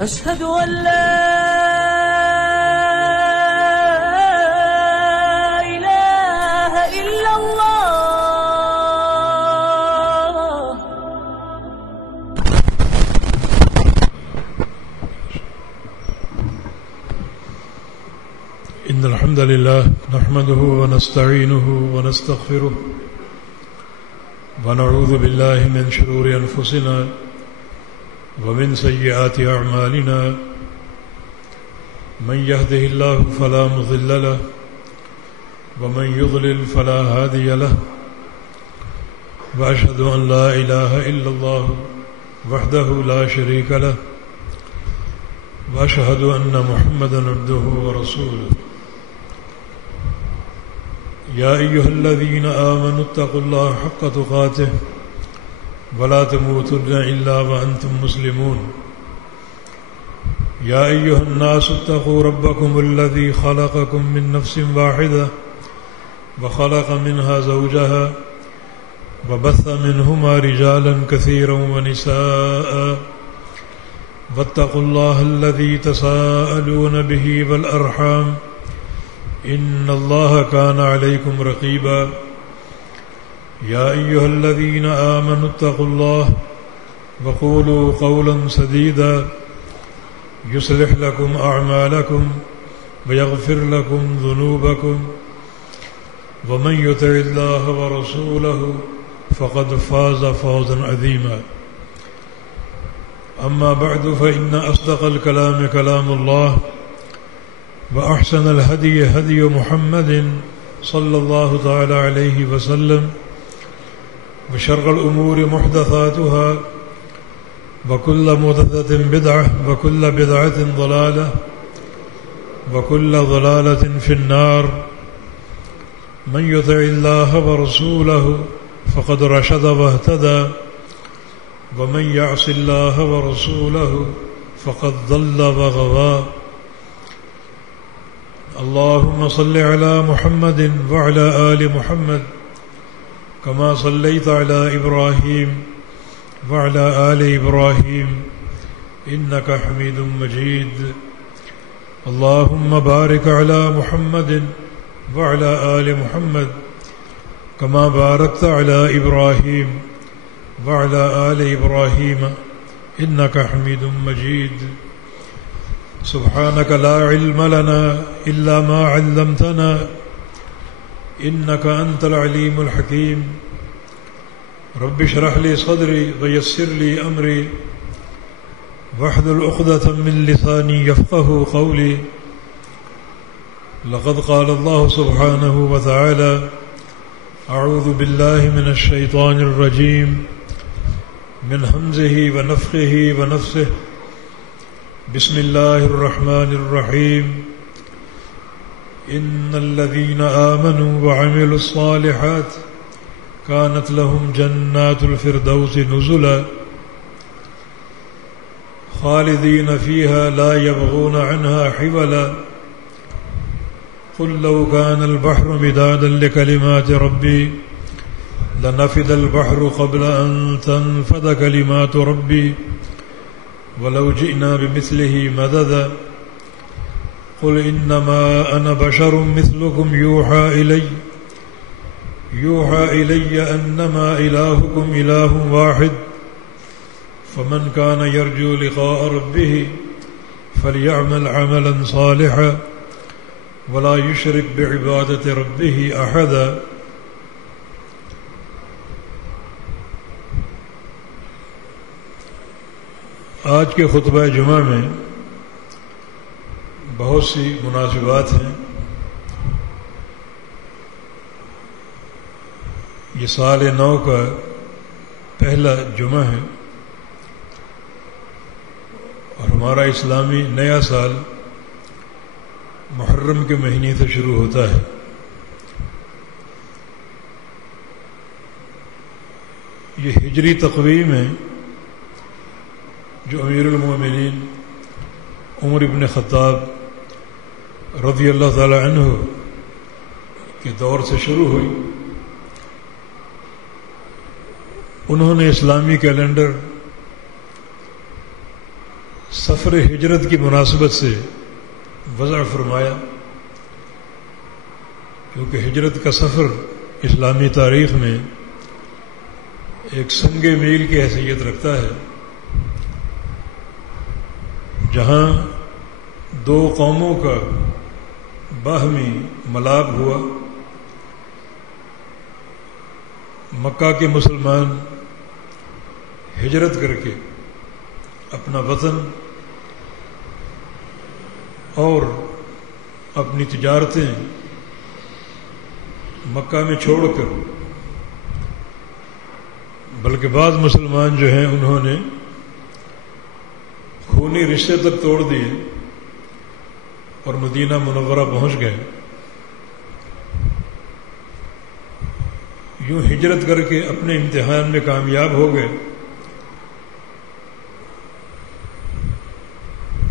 أشهد أن لا إله إلا الله. إن الحمد لله نحمده ونستعينه ونستغفره ونعوذ بالله من شرور أنفسنا ومن سيئات أعمالنا من يهده الله فلا مضل له ومن يضلل فلا هادي له وأشهد أن لا إله إلا الله وحده لا شريك له وأشهد أن محمدا عبده ورسوله. يا أيها الذين آمنوا اتقوا الله حق تقاته ولا تموتن إلا وأنتم مسلمون. يا أيها الناس اتقوا ربكم الذي خلقكم من نفس واحدة وخلق منها زوجها وبث منهما رجالا كثيرا ونساء واتقوا الله الذي تساءلون به والأرحام إن الله كان عليكم رقيبا. يا أيها الذين آمنوا اتقوا الله وقولوا قولا سديدا يصلح لكم أعمالكم ويغفر لكم ذنوبكم ومن يطع الله ورسوله فقد فاز فوزا عظيما. أما بعد فإن أصدق الكلام كلام الله وأحسن الهدي هدي محمد صلى الله تعالى عليه وسلم وشر الأمور محدثاتها وكل محدثة بدعة وكل بدعة ضلالة وكل ضلالة في النار. من يطع الله ورسوله فقد رشد واهتدى ومن يعص الله ورسوله فقد ضل وغوى. اللهم صل على محمد وعلى آل محمد كما صليت على إبراهيم وعلى آل إبراهيم إنك حميد مجيد. اللهم بارك على محمد وعلى آل محمد كما باركت على إبراهيم وعلى آل إبراهيم إنك حميد مجيد. سبحانك لا علم لنا إلا ما علمتنا إنك أنت العليم الحكيم. رب اشرح لي صدري ويسر لي أمري واحلل عقدة من لساني يفقه قولي. لقد قال الله سبحانه وتعالى أعوذ بالله من الشيطان الرجيم من همزه ونفخه ونفسه. بسم الله الرحمن الرحيم. إن الذين آمنوا وعملوا الصالحات كانت لهم جنات الفردوس نزلا خالدين فيها لا يبغون عنها حولا. قل لو كان البحر مدادا لكلمات ربي لنفد البحر قبل أن تنفد كلمات ربي ولو جئنا بمثله مددا. قل إنما أنا بشر مثلكم يوحى إلي أنما إلهكم إله واحد فمن كان يرجو لقاء ربه فليعمل عملا صالحا ولا يشرك بعبادة ربه أحدا. آج کے خطبہ جمعہ میں بہت سی مناسبات ہیں. یہ سال نو کا پہلا جمعہ ہے اور ہمارا اسلامی نیا سال محرم کے مہینے سے شروع ہوتا ہے. یہ ہجری تقویم ہے جو امیر المومنین عمر بن خطاب رضی اللہ تعالی عنہ کے دور سے شروع ہوئی. انہوں نے اسلامی کیلنڈر سفر ہجرت کی مناسبت سے وضع فرمایا، کیونکہ ہجرت کا سفر اسلامی تاریخ میں ایک سنگ میل کی حیثیت رکھتا ہے، جہاں دو قوموں کا باہمی ملاپ ہوا۔ مکہ کے مسلمان ہجرت کر کے اپنا وطن اور اپنی تجارتیں مکہ میں چھوڑ کر، بلکہ بعض مسلمان جو ہیں انہوں نے خونی رشتے تک توڑ دیے اور مدینہ منورہ پہنچ گئے۔ یوں ہجرت کر کے اپنے امتحان میں کامیاب ہو گئے،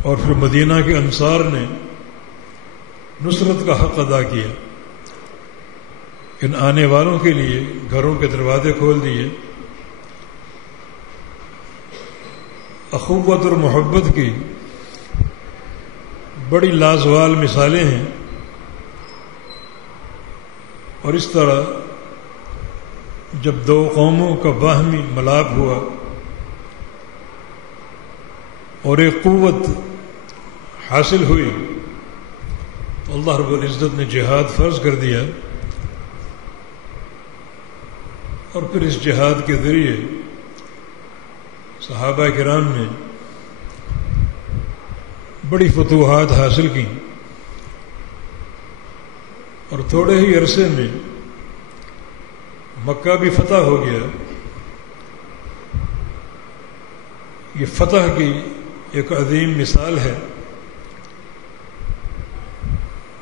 اور پھر مدینہ کے انصار نے نصرت کا حق ادا کیا، ان آنے والوں کے لیے گھروں کے دروازے کھول دیے۔ اخوت اور محبت کی بڑی لازوال مثالیں ہیں، اور اس طرح جب دو قوموں کا باہمی ملاپ ہوا اور ایک قوت حاصل ہوئی، تو اللہ رب العزت نے جہاد فرض کر دیا، اور پھر اس جہاد کے ذریعے صحابہ کرام نے بڑی فتوحات حاصل کی، اور تھوڑے ہی عرصے میں مکہ بھی فتح ہو گیا۔ یہ فتح کی ایک عظیم مثال ہے،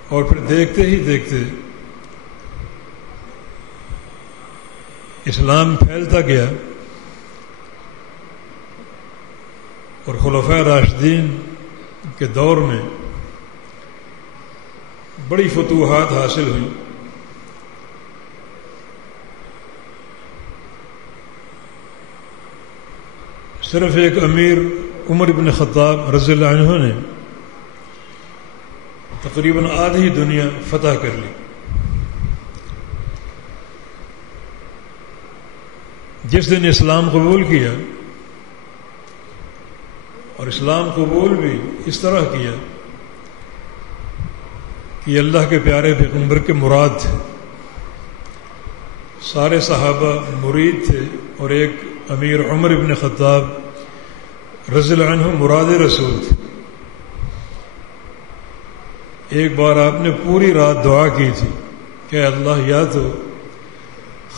اور پھر دیکھتے ہی دیکھتے اسلام پھیلتا گیا، اور خلفاء راشدین کے دور میں بڑی فتوحات حاصل ہوئی۔ صرف ایک امیر عمر بن خطاب رضی اللہ عنہ نے تقریباً آدھی دنیا فتح کر لی۔ جس دن اسلام قبول کیا، اور اسلام قبول بھی اس طرح کیا کہ یہ اللہ کے پیارے پیغمبر کے مراد تھے، سارے صحابہ مرید تھے، اور ایک امیر عمر بن خطاب رضی اللہ عنہ مراد رسول تھے۔ ایک بار آپ نے پوری رات دعا کی تھی کہ اللہ یا تو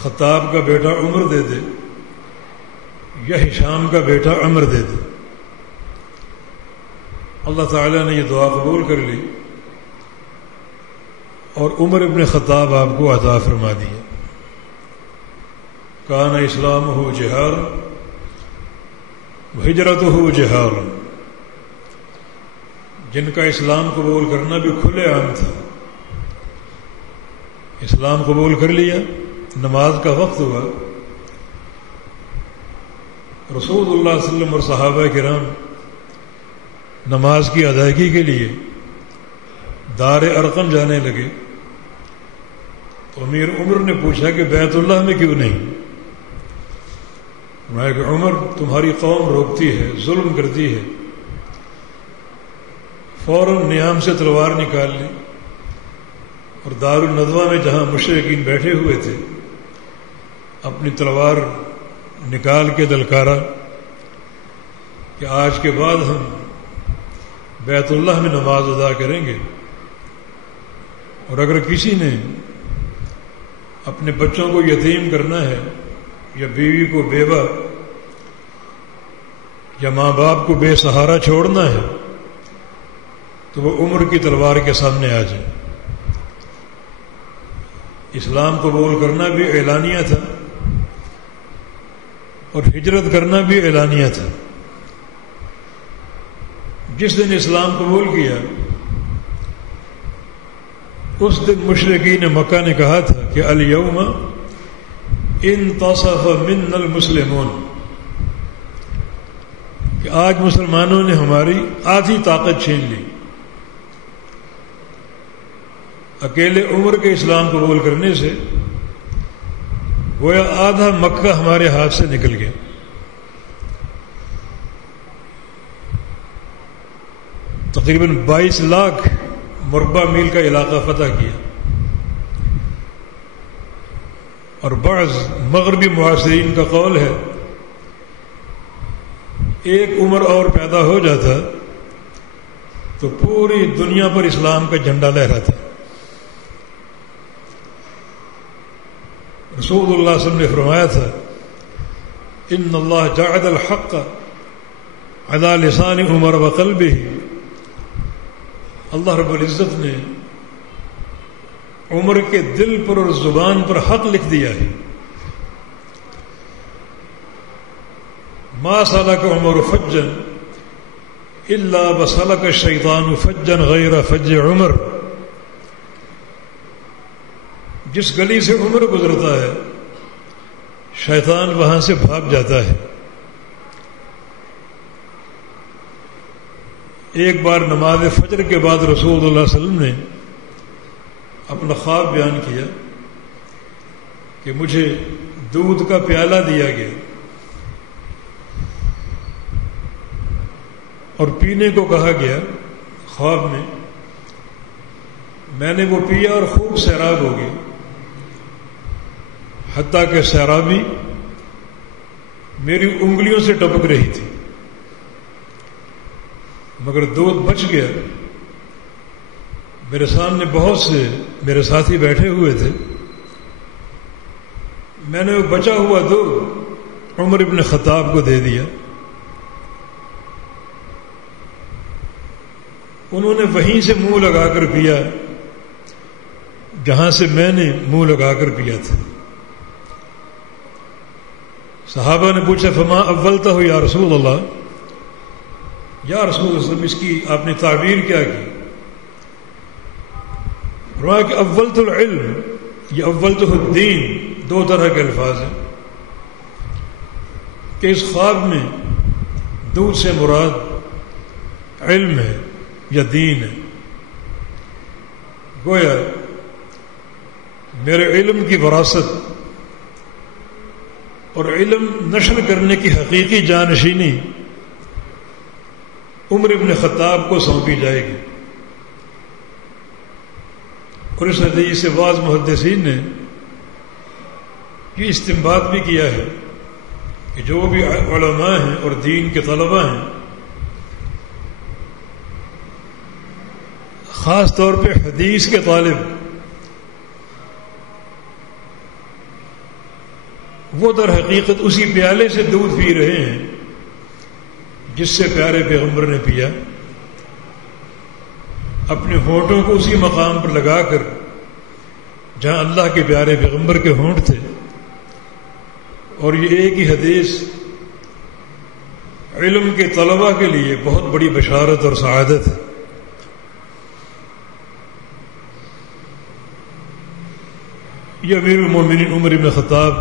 خطاب کا بیٹا عمر دے دے، یا ہشام کا بیٹا عمر دے دے۔ اللہ تعالیٰ نے یہ دعا قبول کر لی، اور عمر ابن خطاب آپ کو عطا فرما دیا۔ کان اسلامہ جہارا وہجرتہ جہارا، جن کا اسلام قبول کرنا بھی کھلے عام تھا۔ اسلام قبول کر لیا، نماز کا وقت ہوا، رسول اللہ صلی اللہ علیہ وسلم اور صحابہ کرام نماز کی ادائیگی کے لیے دار ارقم جانے لگے، تو امیر عمر نے پوچھا کہ بیت اللہ میں کیوں نہیں؟ میں کہ عمر تمہاری قوم روکتی ہے، ظلم کرتی ہے۔ فوراً نیام سے تلوار نکال لی، اور دار الندوہ میں جہاں مشرکین بیٹھے ہوئے تھے اپنی تلوار نکال کے دلکارا کہ آج کے بعد ہم بیت اللہ میں نماز ادا کریں گے، اور اگر کسی نے اپنے بچوں کو یتیم کرنا ہے، یا بیوی کو بیوہ، یا ماں باپ کو بے سہارا چھوڑنا ہے، تو وہ عمر کی تلوار کے سامنے آ جائے۔ اسلام قبول کرنا بھی اعلانیہ تھا، اور ہجرت کرنا بھی اعلانیہ تھا۔ جس دن اسلام قبول کیا، اس دن مشرکین مکہ نے کہا تھا کہ الیوم انتصف منا المسلمون، کہ آج مسلمانوں نے ہماری آدھی طاقت چھین لی. اکیلے عمر کے اسلام قبول کرنے سے گویا آدھا مکہ ہمارے ہاتھ سے نکل گیا. تقریباً 22 لاکھ مربع میل کا علاقہ فتح کیا. اور بعض مغربی معاصرین کا قول ہے ایک عمر اور پیدا ہو جاتا تو پوری دنیا پر اسلام کا جھنڈا لہراتا. رسول اللہ صلی اللہ علیہ وسلم نے فرمایا تھا ان اللہ جعل الحق علی لسان عمر وقلبہ. اللہ رب العزت نے عمر کے دل پر اور زبان پر حق لکھ دیا ہے. ما سلک عمر فجا الا وسلک الشیطان فجا غیر فج عمر. جس گلی سے عمر گزرتا ہے شیطان وہاں سے بھاگ جاتا ہے. ایک بار نماز فجر کے بعد رسول اللہ صلی اللہ علیہ وسلم نے اپنا خواب بیان کیا کہ مجھے دودھ کا پیالہ دیا گیا اور پینے کو کہا گیا. خواب میں نے وہ پیا اور خوب سیراب ہو گئی، حتیٰ کہ سیرابی میری انگلیوں سے ٹپک رہی تھی، مگر دودھ بچ گیا. میرے سامنے بہت سے میرے ساتھی بیٹھے ہوئے تھے. میں نے وہ بچا ہوا دودھ عمر ابن خطاب کو دے دیا. انہوں نے وہیں سے منہ لگا کر پیا جہاں سے میں نے منہ لگا کر پیا تھا. صحابہ نے پوچھا فما اولتہ ہو یا رسول اللہ، یا رسول اللہ اس کی آپ نے تعبیر کیا کی؟ فرمایا کہ اولت العلم یا اولت الدین، دو طرح کے الفاظ ہیں کہ اس خواب میں دودھ سے مراد علم ہے یا دین ہے. گویا میرے علم کی وراثت اور علم نشر کرنے کی حقیقی جانشینی عمر ابن خطاب کو سونپی جائے گی. اور اس حدیث سے بعض محدثین نے یہ استنباط بھی کیا ہے کہ جو بھی علماء ہیں اور دین کے طلباء ہیں، خاص طور پہ حدیث کے طالب، وہ در حقیقت اسی پیالے سے دودھ پی رہے ہیں جس سے پیارے پیغمبر نے پیا. اپنے ہونٹوں کو اسی مقام پر لگا کر جہاں اللہ کے پیارے پیغمبر کے ہونٹ تھے. اور یہ ایک ہی حدیث علم کے طلباء کے لیے بہت بڑی بشارت اور سعادت ہے. یہ امیر المومنین عمر بن خطاب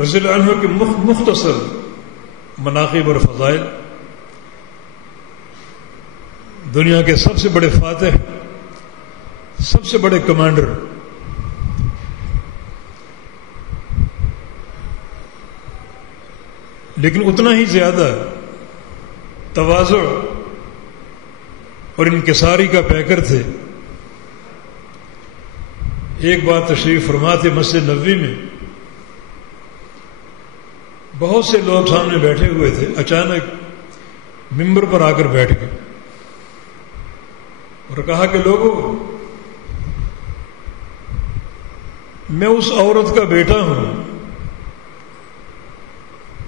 رضی اللہ عنہ کے مختصر مناقب اور فضائل، دنیا کے سب سے بڑے فاتح، سب سے بڑے کمانڈر، لیکن اتنا ہی زیادہ تواضع اور انکساری کا پیکر تھے. ایک بار تشریف فرما تھے مسجد نبوی میں، بہت سے لوگ سامنے بیٹھے ہوئے تھے. اچانک ممبر پر آ کر بیٹھ گئے اور کہا کہ لوگوں، میں اس عورت کا بیٹا ہوں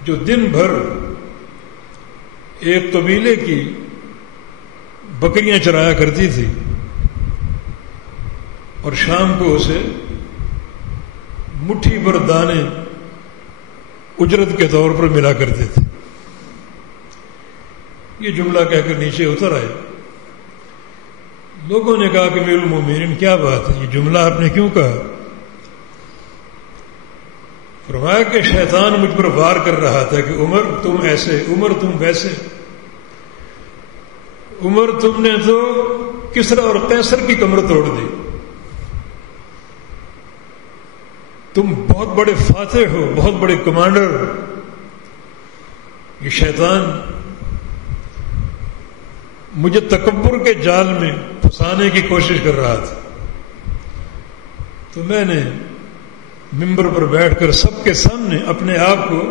جو دن بھر ایک قبیلے کی بکریاں چرایا کرتی تھی اور شام کو اسے مٹھی بھر دانے اجرت کے طور پر ملا کرتے تھے. یہ جملہ کہہ کر نیچے اتر آئے. لوگوں نے کہا کہ امیر المومنین کیا بات ہے، یہ جملہ آپ نے کیوں کہا؟ فرمایا کہ شیطان مجھ پر وار کر رہا تھا کہ عمر تم ایسے، عمر تم ویسے، عمر تم نے تو کسرا اور قیصر کی کمر توڑ دی، تم بہت بڑے فاتح ہو، بہت بڑے کمانڈر۔ یہ شیطان مجھے تکبر کے جال میں پھنسانے کی کوشش کر رہا تھا، تو میں نے ممبر پر بیٹھ کر سب کے سامنے اپنے آپ کو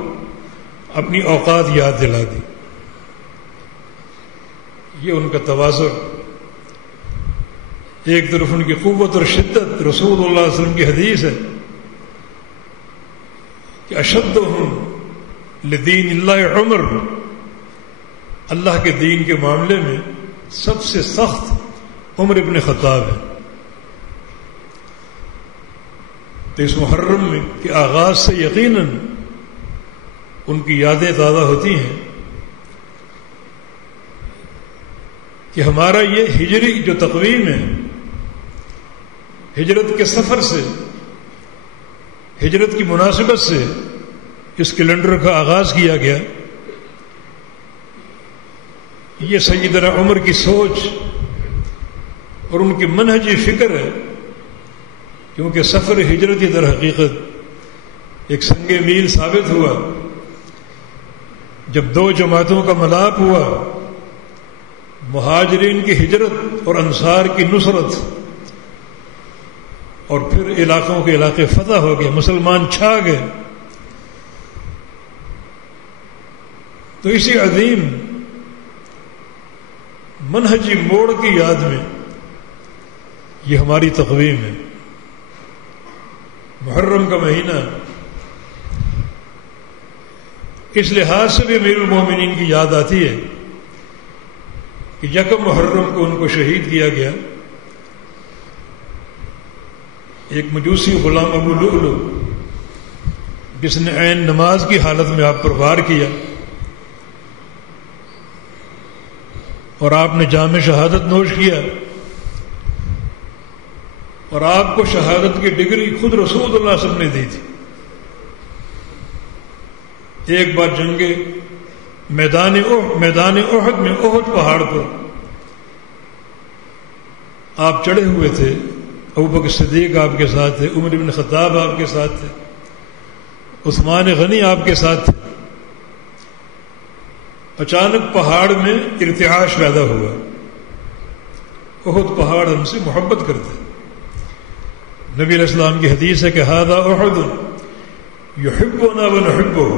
اپنی اوقات یاد دلا دی۔ یہ ان کا تواضع، ایک طرف ان کی قوت اور شدت۔ رسول اللہ صلی اللہ علیہ وسلم کی حدیث ہے کہ اشدہم لدین اللہ عمر، اللہ کے دین کے معاملے میں سب سے سخت عمر ابن خطاب ہے۔ تو اس محرم میں کے آغاز سے یقیناً ان کی یادیں تازہ ہوتی ہیں کہ ہمارا یہ ہجری جو تقویم ہے، ہجرت کے سفر سے، ہجرت کی مناسبت سے اس کیلنڈر کا آغاز کیا گیا، یہ سیدنا عمر کی سوچ اور ان کی منہجی فکر ہے، کیونکہ سفر ہجرت در حقیقت ایک سنگ میل ثابت ہوا جب دو جماعتوں کا ملاپ ہوا، مہاجرین کی ہجرت اور انصار کی نصرت، اور پھر علاقوں کے علاقے فتح ہو گئے، مسلمان چھا گئے۔ تو اسی عظیم منہجی موڑ کی یاد میں یہ ہماری تقویم ہے۔ محرم کا مہینہ اس لحاظ سے بھی امیر المومنین کی یاد آتی ہے کہ یکم محرم کو ان کو شہید کیا گیا، ایک مجوسی غلام ابو لؤلؤ جس نے عین نماز کی حالت میں آپ پر وار کیا، اور آپ نے جام شہادت نوش کیا، اور آپ کو شہادت کی ڈگری خود رسول اللہ صلی اللہ علیہ وسلم نے دی تھی۔ ایک بار جنگ میدان احد میں، احد پہاڑ پر آپ چڑھے ہوئے تھے، ابو بکر صدیق آپ کے ساتھ تھے، عمر بن خطاب آپ کے ساتھ تھے، عثمان غنی آپ کے ساتھ تھے۔ اچانک پہاڑ میں ارتعاش پیدا ہوا، احد پہاڑ ہم سے محبت کرتے۔ نبی علیہ السلام کی حدیث ہے کہ ھذا احد یحبنا ونحبہ،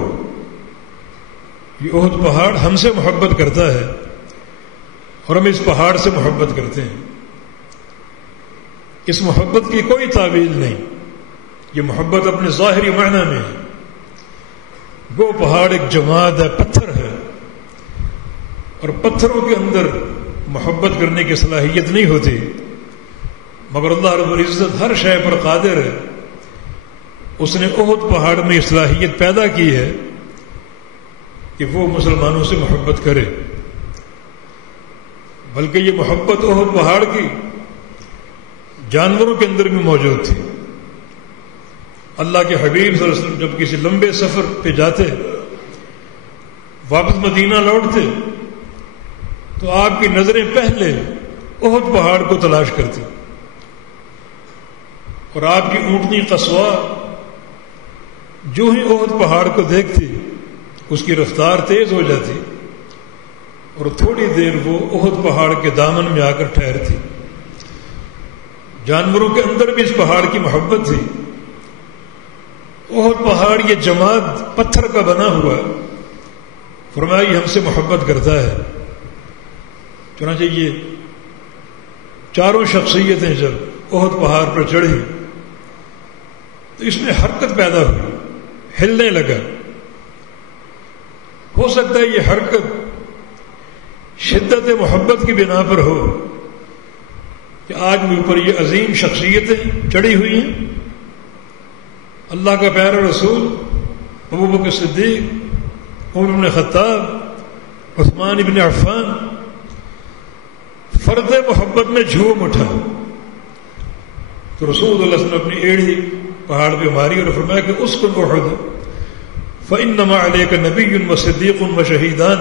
یہ احد پہاڑ ہم سے محبت کرتا ہے اور ہم اس پہاڑ سے محبت کرتے ہیں۔ اس محبت کی کوئی تعویل نہیں، یہ محبت اپنے ظاہری معنی میں ہے۔ وہ پہاڑ ایک جماد ہے، پتھر ہے، اور پتھروں کے اندر محبت کرنے کی صلاحیت نہیں ہوتی، مگر اللہ رب العزت ہر شے پر قادر ہے۔ اس نے احد پہاڑ میں یہ صلاحیت پیدا کی ہے کہ وہ مسلمانوں سے محبت کرے، بلکہ یہ محبت احد پہاڑ کی جانوروں کے اندر بھی موجود تھی۔ اللہ کے حبیب صلی اللہ علیہ وسلم جب کسی لمبے سفر پہ جاتے، واپس مدینہ لوٹتے، تو آپ کی نظریں پہلے احد پہاڑ کو تلاش کرتی، اور آپ کی اونٹنی قصوہ جو ہی احد پہاڑ کو دیکھتی اس کی رفتار تیز ہو جاتی، اور تھوڑی دیر وہ احد پہاڑ کے دامن میں آ کر ٹھہرتی۔ جانوروں کے اندر بھی اس پہاڑ کی محبت تھی۔ احد پہاڑ یہ جماد پتھر کا بنا ہوا، فرمایا یہ ہم سے محبت کرتا ہے۔ چنانچہ یہ چاروں شخصیتیں جب احد پہاڑ پر چڑھی تو اس میں حرکت پیدا ہوئی، ہلنے لگا۔ ہو سکتا ہے یہ حرکت شدت محبت کی بنا پر ہو کہ آج مجھ پر یہ عظیم شخصیتیں چڑھی ہوئی ہیں، اللہ کا پیارا رسول ابو بکر صدیق، عمر بن خطاب، عثمان بن عفان، فرد محبت میں جھوم اٹھا۔ تو رسول اللہ صلی اللہ علیہ وسلم اپنی ایڑی پہاڑ پہ ماری اور فرمایا کہ اسکن احد فإنما علیک نبی و صدیق و شہیدان،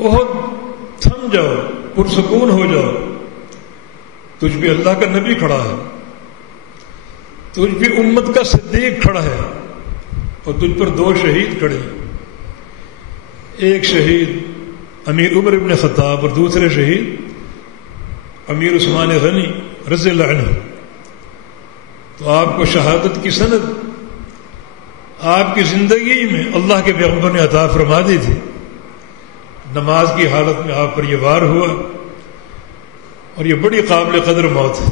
احد تھم جاؤ، پرسکون ہو جاؤ، تجھ بھی اللہ کا نبی کھڑا ہے، تجھ بھی امت کا صدیق کھڑا ہے، اور تجھ پر 2 شہید کھڑے ہیں، ایک شہید امیر عمر ابن خطاب اور دوسرے شہید امیر عثمان غنی رضی اللہ عنہ۔ تو آپ کو شہادت کی سند آپ کی زندگی میں اللہ کے پیغمبر نے عطا فرما دی تھی۔ نماز کی حالت میں آپ پر یہ وار ہوا، اور یہ بڑی قابل قدر موت ہے۔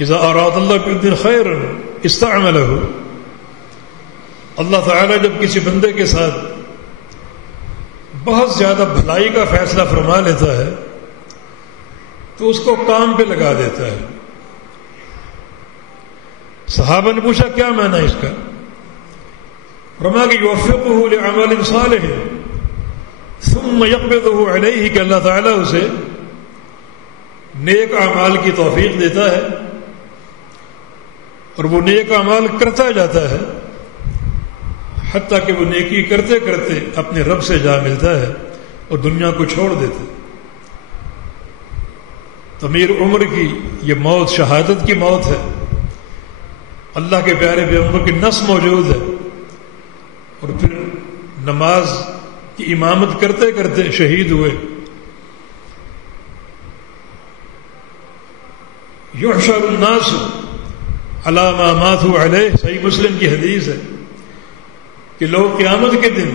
اذا اراد اللہ بِعَبْدٍ خیرا استعملہ، اللہ تعالیٰ جب کسی بندے کے ساتھ بہت زیادہ بھلائی کا فیصلہ فرما لیتا ہے تو اس کو کام پہ لگا دیتا ہے۔ صحابہ نے پوچھا کیا معنی اس کا؟ فرمایا کہ یوفقہ لعمل صالح ثم یقبضہ علیہ، کہ اللہ تعالیٰ اسے نیک اعمال کی توفیق دیتا ہے اور وہ نیک اعمال کرتا جاتا ہے حتیٰ کہ وہ نیکی کرتے کرتے اپنے رب سے جا ملتا ہے اور دنیا کو چھوڑ دیتا ہے۔ تو امیر عمر کی یہ موت شہادت کی موت ہے، اللہ کے پیارے پیغمبر کی نص موجود ہے، اور پھر نماز کی امامت کرتے کرتے شہید ہوئے۔ یحشر الناس علی ما ماتوا علیہ، صحیح مسلم کی حدیث ہے کہ لوگ قیامت کے دن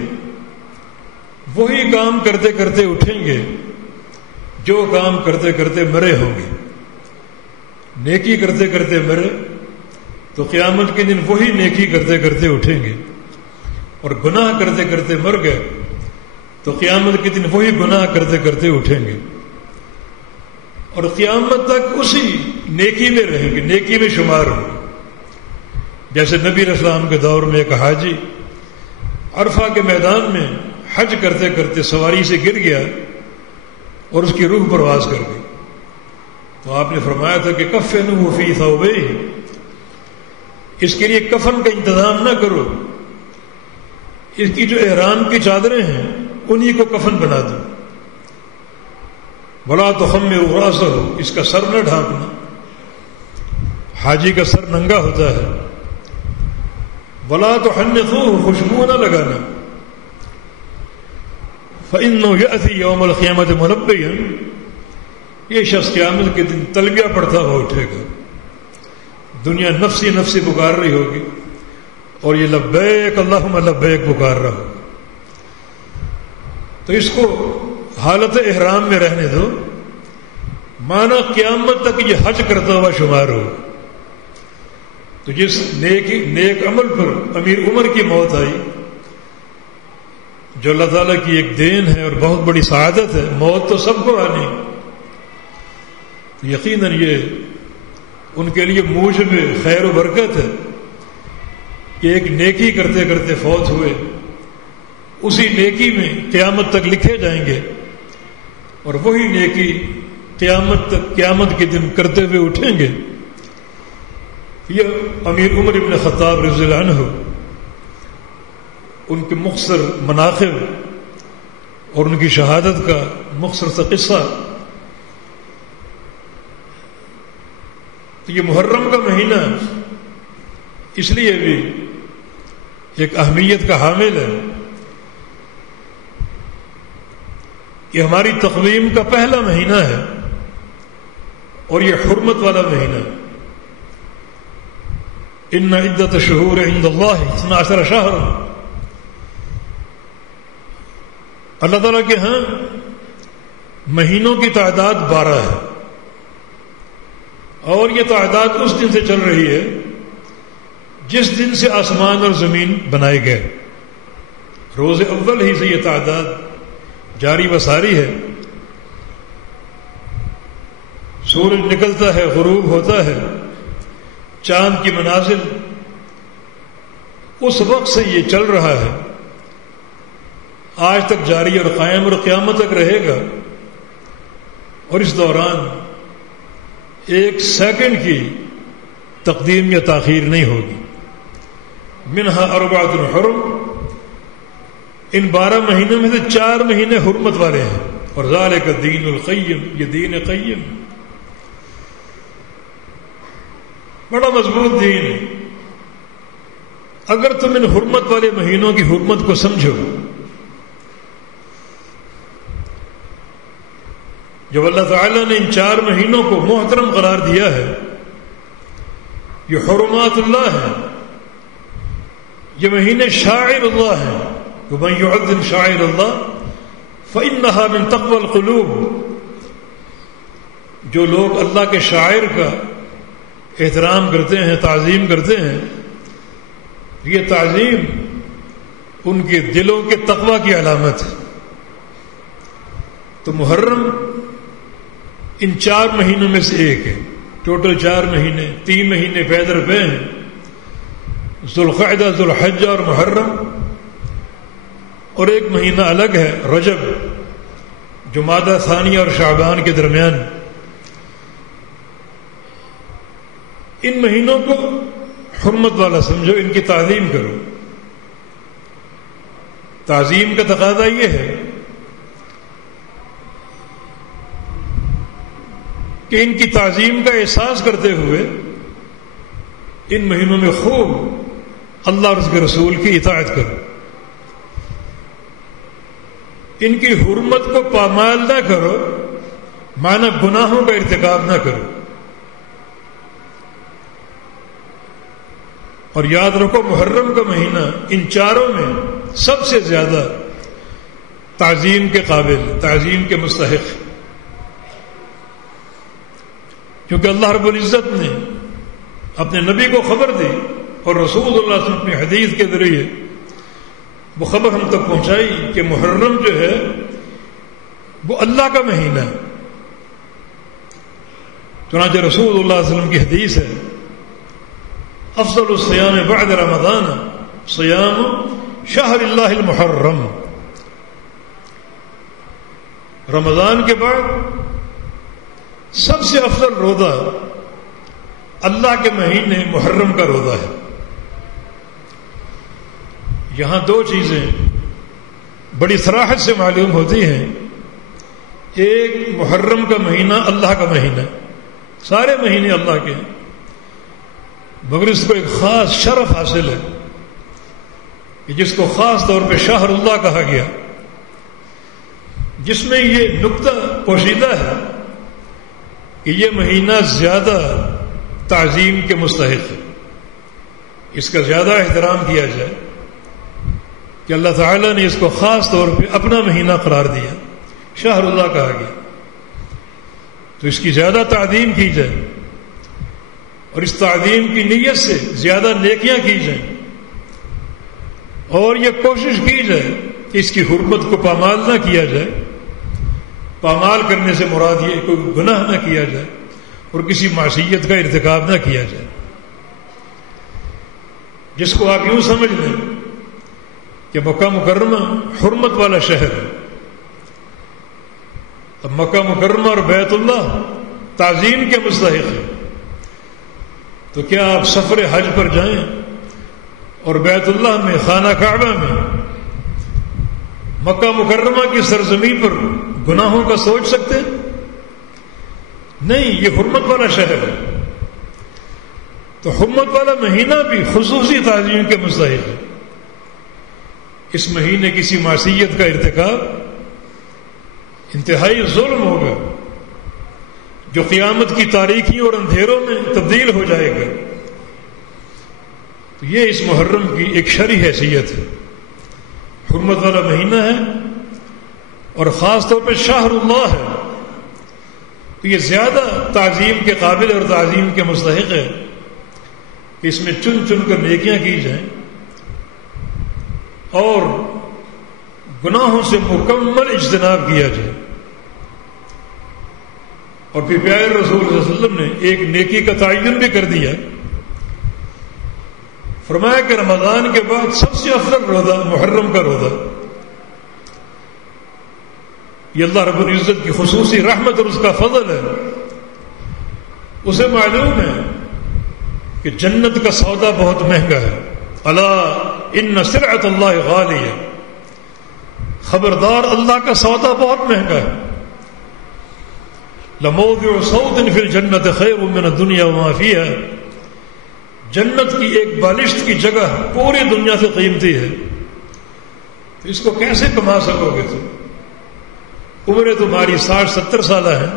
وہی کام کرتے کرتے اٹھیں گے جو کام کرتے کرتے مرے ہوں گے۔ نیکی کرتے کرتے مرے تو قیامت کے دن وہی نیکی کرتے کرتے اٹھیں گے، اور گناہ کرتے کرتے مر گئے تو قیامت کے دن وہی گناہ کرتے کرتے اٹھیں گے، اور قیامت تک اسی نیکی میں رہیں گے، نیکی میں شمار ہوں گے۔ جیسے نبی علیہ السلام کے دور میں ایک حاجی عرفہ کے میدان میں حج کرتے کرتے سواری سے گر گیا اور اس کی روح پرواز کر گئی، تو آپ نے فرمایا تھا کہ کفنوہ فی ثوبیہ، اس کے لیے کفن کا انتظام نہ کرو، اس کی جو احرام کی چادریں ہیں انہی کو کفن بنا دو، ولا تخمروا راسہ، اس کا سر نہ ڈھانپنا، حاجی کا سر ننگا ہوتا ہے، ولا تحنطوہ، خوشبو نہ لگانا، فإنه يأتي يوم القيامة ملبيا، یہ شخص قیامت کے دن تلبیہ پڑھتا ہوا اٹھے گا، دنیا نفسی نفسی پکار رہی ہوگی اور یہ لبیک اللہم لبیک پکار رہا ہوگا، تو اس کو حالت احرام میں رہنے دو، مانا قیامت تک یہ حج کرتا ہوا شمار ہو۔ تو جس نیک عمل پر امیر عمر کی موت آئی، جو اللہ تعالیٰ کی ایک دین ہے اور بہت بڑی سعادت ہے، موت تو سب کو آنی، یقیناً یہ ان کے لیے موجب خیر و برکت ہے کہ ایک نیکی کرتے کرتے فوت ہوئے، اسی نیکی میں قیامت تک لکھے جائیں گے، اور وہی نیکی قیامت کے دن کرتے ہوئے اٹھیں گے۔ یہ امیر عمر ابن خطاب رضی اللہ عنہ، ان کے مختصر مناقب اور ان کی شہادت کا مختصر سا قصہ۔ تو یہ محرم کا مہینہ اس لیے بھی ایک اہمیت کا حامل ہے کہ ہماری تقویم کا پہلا مہینہ ہے اور یہ حرمت والا مہینہ ہے۔ ان عدت الشہور عند اللہ 12 شہرا، اللہ تعالیٰ کے ہاں مہینوں کی تعداد 12 ہے، اور یہ تعداد اس دن سے چل رہی ہے جس دن سے آسمان اور زمین بنائے گئے، روز اول ہی سے یہ تعداد جاری و ساری ہے۔ سورج نکلتا ہے، غروب ہوتا ہے، چاند کی منازل اس وقت سے یہ چل رہا ہے، آج تک جاری اور قائم اور قیامت تک رہے گا، اور اس دوران ایک سیکنڈ کی تقدیم یا تاخیر نہیں ہوگی. منہا اربعۃ حرم، ان 12 مہینوں میں سے 4 مہینے حرمت والے ہیں. اور ذالک الدین القیم، یہ دین قیم، بڑا مضبوط دین ہے. اگر تم ان حرمت والے مہینوں کی حرمت کو سمجھو، جب اللہ تعالیٰ نے ان 4 مہینوں کو محترم قرار دیا ہے، یہ حرمات اللہ ہیں، یہ مہینے شاعر اللہ ہیں. وَمَن يُعَظِّمْ شَعَائِرَ اللَّهِ فَإِنَّهَا مِن تَقْوَى الْقُلُوبِ، جو لوگ اللہ کے شاعر کا احترام کرتے ہیں، تعظیم کرتے ہیں، یہ تعظیم ان کے دلوں کے تقوی کی علامت ہے. تو محرم ان 4 مہینوں میں سے ایک ہے. ٹوٹل 4 مہینے، 3 مہینے پیدر پہ ہیں، ذوالقعدہ، ذوالحجہ اور محرم، اور ایک مہینہ الگ ہے رجب، جمادہ ثانیہ اور شعبان کے درمیان. ان مہینوں کو حرمت والا سمجھو، ان کی تعظیم کرو. تعظیم کا تقاضا یہ ہے کہ ان کی تعظیم کا احساس کرتے ہوئے ان مہینوں میں خوب اللہ اور اس کے رسول کی اطاعت کرو. ان کی حرمت کو پامال نہ کرو، معنی گناہوں کا ارتکاب نہ کرو. اور یاد رکھو محرم کا مہینہ ان 4 میں سب سے زیادہ تعظیم کے قابل، تعظیم کے مستحق، کیونکہ اللہ رب العزت نے اپنے نبی کو خبر دی اور رسول اللہ صلی اللہ علیہ وسلم اپنی حدیث کے ذریعے وہ خبر ہم تک پہنچائی کہ محرم جو ہے وہ اللہ کا مہینہ ہے. چنانچہ رسول اللہ صلی اللہ علیہ وسلم کی حدیث ہے، افضل الصیام بعد رمضان صیام شہر اللہ المحرم. رمضان کے بعد سب سے افضل روزہ اللہ کے مہینے محرم کا روزہ ہے. یہاں 2 چیزیں بڑی صراحت سے معلوم ہوتی ہیں. ایک، محرم کا مہینہ اللہ کا مہینہ، سارے مہینے اللہ کے ہیں، مگر اس کو ایک خاص شرف حاصل ہے کہ جس کو خاص طور پہ شہر اللہ کہا گیا، جس میں یہ نقطہ پوشیدہ ہے کہ یہ مہینہ زیادہ تعظیم کے مستحق ہے، اس کا زیادہ احترام کیا جائے، کہ اللہ تعالیٰ نے اس کو خاص طور پہ اپنا مہینہ قرار دیا، شہر اللہ کہا گیا، تو اس کی زیادہ تعظیم کی جائے اور اس تعظیم کی نیت سے زیادہ نیکیاں کی جائیں، اور یہ کوشش کی جائے کہ اس کی حرمت کو پامال نہ کیا جائے. پامال کرنے سے مراد یہ کوئی گناہ نہ کیا جائے اور کسی معصیت کا ارتکاب نہ کیا جائے، جس کو آپ یوں سمجھ لیں کہ مکہ مکرمہ حرمت والا شہر ہے. اب مکہ مکرمہ اور بیت اللہ تعظیم کے مستحق ہے، تو کیا آپ سفر حج پر جائیں اور بیت اللہ میں، خانہ کعبہ میں، مکہ مکرمہ کی سرزمین پر گناہوں کا سوچ سکتے؟ نہیں، یہ حرمت والا شہر ہے. تو حرمت والا مہینہ بھی خصوصی تعظیم کے مستحق ہے. اس مہینے کسی معصیت کا ارتکاب انتہائی ظلم ہوگا جو قیامت کی تاریکیوں اور اندھیروں میں تبدیل ہو جائے گا. تو یہ اس محرم کی ایک شرعی حیثیت ہے. حرمت والا مہینہ ہے اور خاص طور پہ شہر اللہ ہے، تو یہ زیادہ تعظیم کے قابل اور تعظیم کے مستحق ہے کہ اس میں چن چن کر نیکیاں کی جائیں اور گناہوں سے مکمل اجتناب کیا جائے. اور پھر پیارے رسول صلی اللہ علیہ وسلم نے ایک نیکی کا تعین بھی کر دیا، فرمایا کہ رمضان کے بعد سب سے افضل روزہ محرم کا روزہ. یہ اللہ رب العزت کی خصوصی رحمت اور اس کا فضل ہے. اسے معلوم ہے کہ جنت کا سودا بہت مہنگا ہے. الا ان سلعۃ اللہ غالیہ، خبردار اللہ کا سودا بہت مہنگا ہے. لموضع صوت فی الجنت خیر من الدنیا وما فیہا، جنت کی ایک بالشت کی جگہ پوری دنیا سے قیمتی ہے. تو اس کو کیسے کما سکو گے تم؟ عمریں تمہاری 60-70 سالہ ہیں.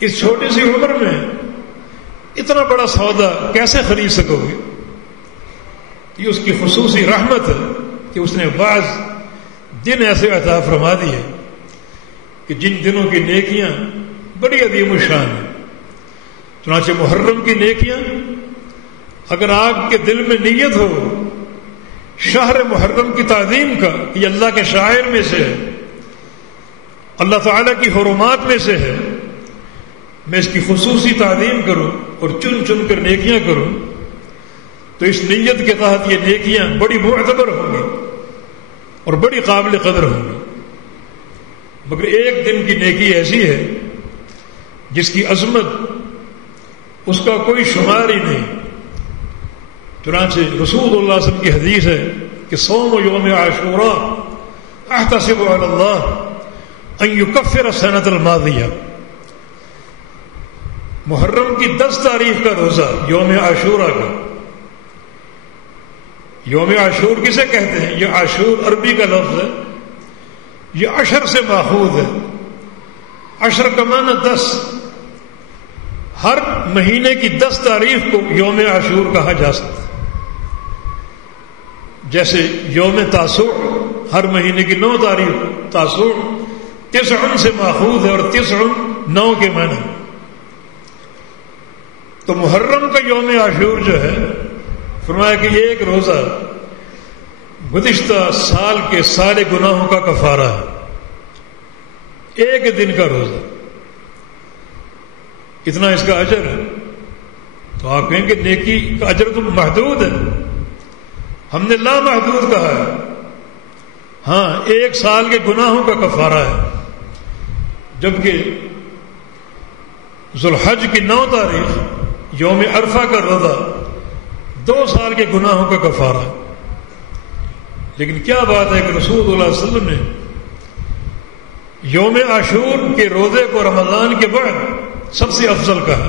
اس چھوٹی سی عمر میں اتنا بڑا سودا کیسے خرید سکو گے؟ یہ اس کی خصوصی رحمت ہے کہ اس نے بعض دن ایسے عطا فرما دیے کہ جن دنوں کی نیکیاں بڑی عظیم الشان ہیں. چنانچہ محرم کی نیکیاں اگر آپ کے دل میں نیت ہو شہر محرم کی تعظیم کا کہ یہ اللہ کے شاعر میں سے ہے، اللہ تعالیٰ کی حرمات میں سے ہے، میں اس کی خصوصی تعظیم کروں اور چن چن کر نیکیاں کروں، تو اس نیت کے تحت یہ نیکیاں بڑی معتبر ہوں گی اور بڑی قابل قدر ہوں گی. مگر ایک دن کی نیکی ایسی ہے جس کی عظمت اس کا کوئی شمار ہی نہیں. چنانچہ رسول اللہ صلی اللہ علیہ وسلم کی حدیث ہے کہ صوم یوم عاشوراء احتسب علی اللہ ان یکفر السنۃ الماضیہ، محرم کی 10 تاریخ کا روزہ یوم عاشوراء کا. یوم عاشور کسے کہتے ہیں؟ یہ عاشور عربی کا لفظ ہے، یہ عشر سے ماخوذ ہے. عشر کا معنی 10، ہر مہینے کی 10 تاریخ کو یوم عاشور کہا جا سکتا ہے. جیسے یوم تاسوع ہر مہینے کی 9 تاریخ، تاسوع 9 سے ماخوذ ہے اور 9 کے معنی. تو محرم کا یوم عاشور جو ہے فرمایا کہ یہ ایک روزہ گزشتہ سال کے سارے گناہوں کا کفارہ ہے. ایک دن کا روزہ، اتنا اس کا اجر ہے. تو آپ کہیں کہ نیکی کا اجر تو محدود ہے. ہم نے لا محدود کہا ہے. ہاں، 1 سال کے گناہوں کا کفارہ ہے، جبکہ ذوالحج کی 9 تاریخ یوم عرفہ کا روزہ 2 سال کے گناہوں کا کفارہ. لیکن کیا بات ہے کہ رسول اللہ صلی اللہ علیہ وسلم نے یوم عاشور کے روزے کو رمضان کے بعد سب سے افضل کہا.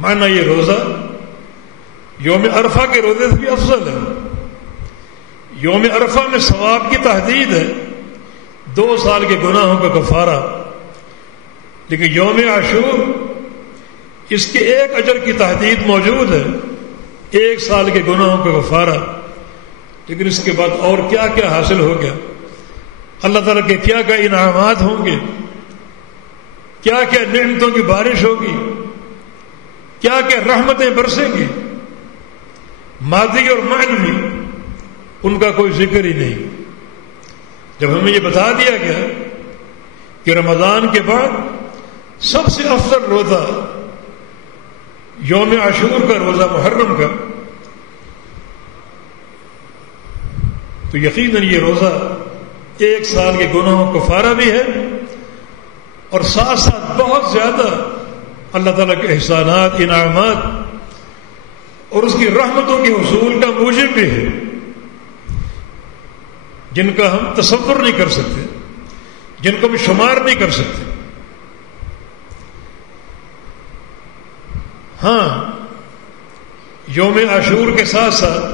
مانا یہ روزہ یوم عرفہ کے روزے سے بھی افضل ہے. یوم عرفہ میں ثواب کی تحدید ہے، 2 سال کے گناہوں کا کفارہ. لیکن یوم عاشور اس کے ایک اجر کی تحدید موجود ہے، 1 سال کے گناہوں کا کفارہ. لیکن اس کے بعد اور کیا کیا حاصل ہو گیا، اللہ تعالیٰ کے کیا کیا انعامات ہوں گے، کیا کیا نعمتوں کی بارش ہوگی، کیا کیا رحمتیں برسیں گی، ماضی اور معنوی، ان کا کوئی ذکر ہی نہیں. جب ہمیں یہ بتا دیا گیا کہ رمضان کے بعد سب سے افضل روزہ یوم عاشور کا روزہ محرم کا، تو یقیناً یہ روزہ 1 سال کے گناہوں کا کفارہ بھی ہے اور ساتھ ساتھ بہت زیادہ اللہ تعالیٰ کے احسانات، انعامات اور اس کی رحمتوں کے حصول کا موجب بھی ہے، جن کا ہم تصور نہیں کر سکتے، جن کو ہم شمار نہیں کر سکتے. ہاں، یوم عاشور کے ساتھ ساتھ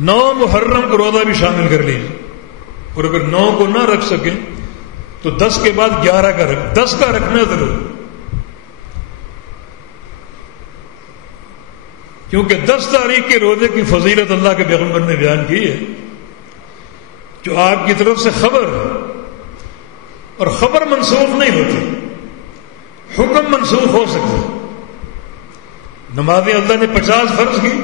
9 محرم کو روزہ بھی شامل کر لیجیے، اور اگر 9 کو نہ رکھ سکیں تو 10 کے بعد 11 کا 10 کا رکھنا ضرور، کیونکہ 10 تاریخ کے روزے کی فضیلت اللہ کے پیغمبر نے بیان کی ہے. جو آپ کی طرف سے خبر، اور خبر منسوخ نہیں ہوتی، حکم منسوخ ہو سکتا. نمازیں اللہ نے 50 فرض کی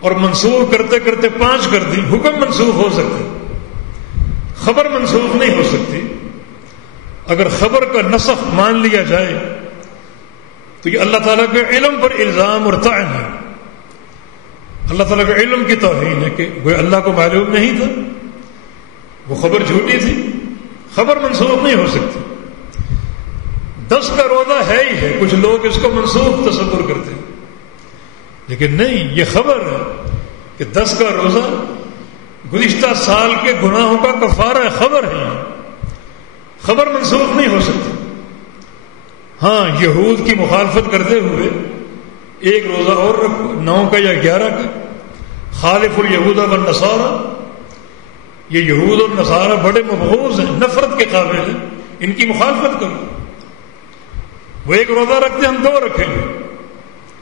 اور منسوخ کرتے کرتے 5 کر دی، حکم منسوخ ہو سکتا، خبر منسوخ نہیں ہو سکتی. اگر خبر کا نسخ مان لیا جائے تو یہ اللہ تعالیٰ کے علم پر الزام اور طعن ہے. اللہ تعالیٰ کے علم کی توہین ہے کہ وہ اللہ کو معلوم نہیں تھا، وہ خبر جھوٹی تھی، خبر منسوخ نہیں ہو سکتی. 10 کا روزہ ہے ہی ہے. کچھ لوگ اس کو منسوخ تصور کرتے ہیں، لیکن نہیں، یہ خبر ہے کہ 10 کا روزہ گزشتہ سال کے گناہوں کا کفارہ خبر ہے. خبر منسوخ نہیں ہو سکتی. ہاں، یہود کی مخالفت کرتے ہوئے ایک روزہ اور رکھو، 9 کا یا 11 کا. خالف الیہود والنصارى، یہ یہود اور نصارہ بڑے مبغوض ہیں، نفرت کے قابل ہیں، ان کی مخالفت کرو. وہ ایک روزہ رکھتے ہیں، ہم 2 رکھیں گے.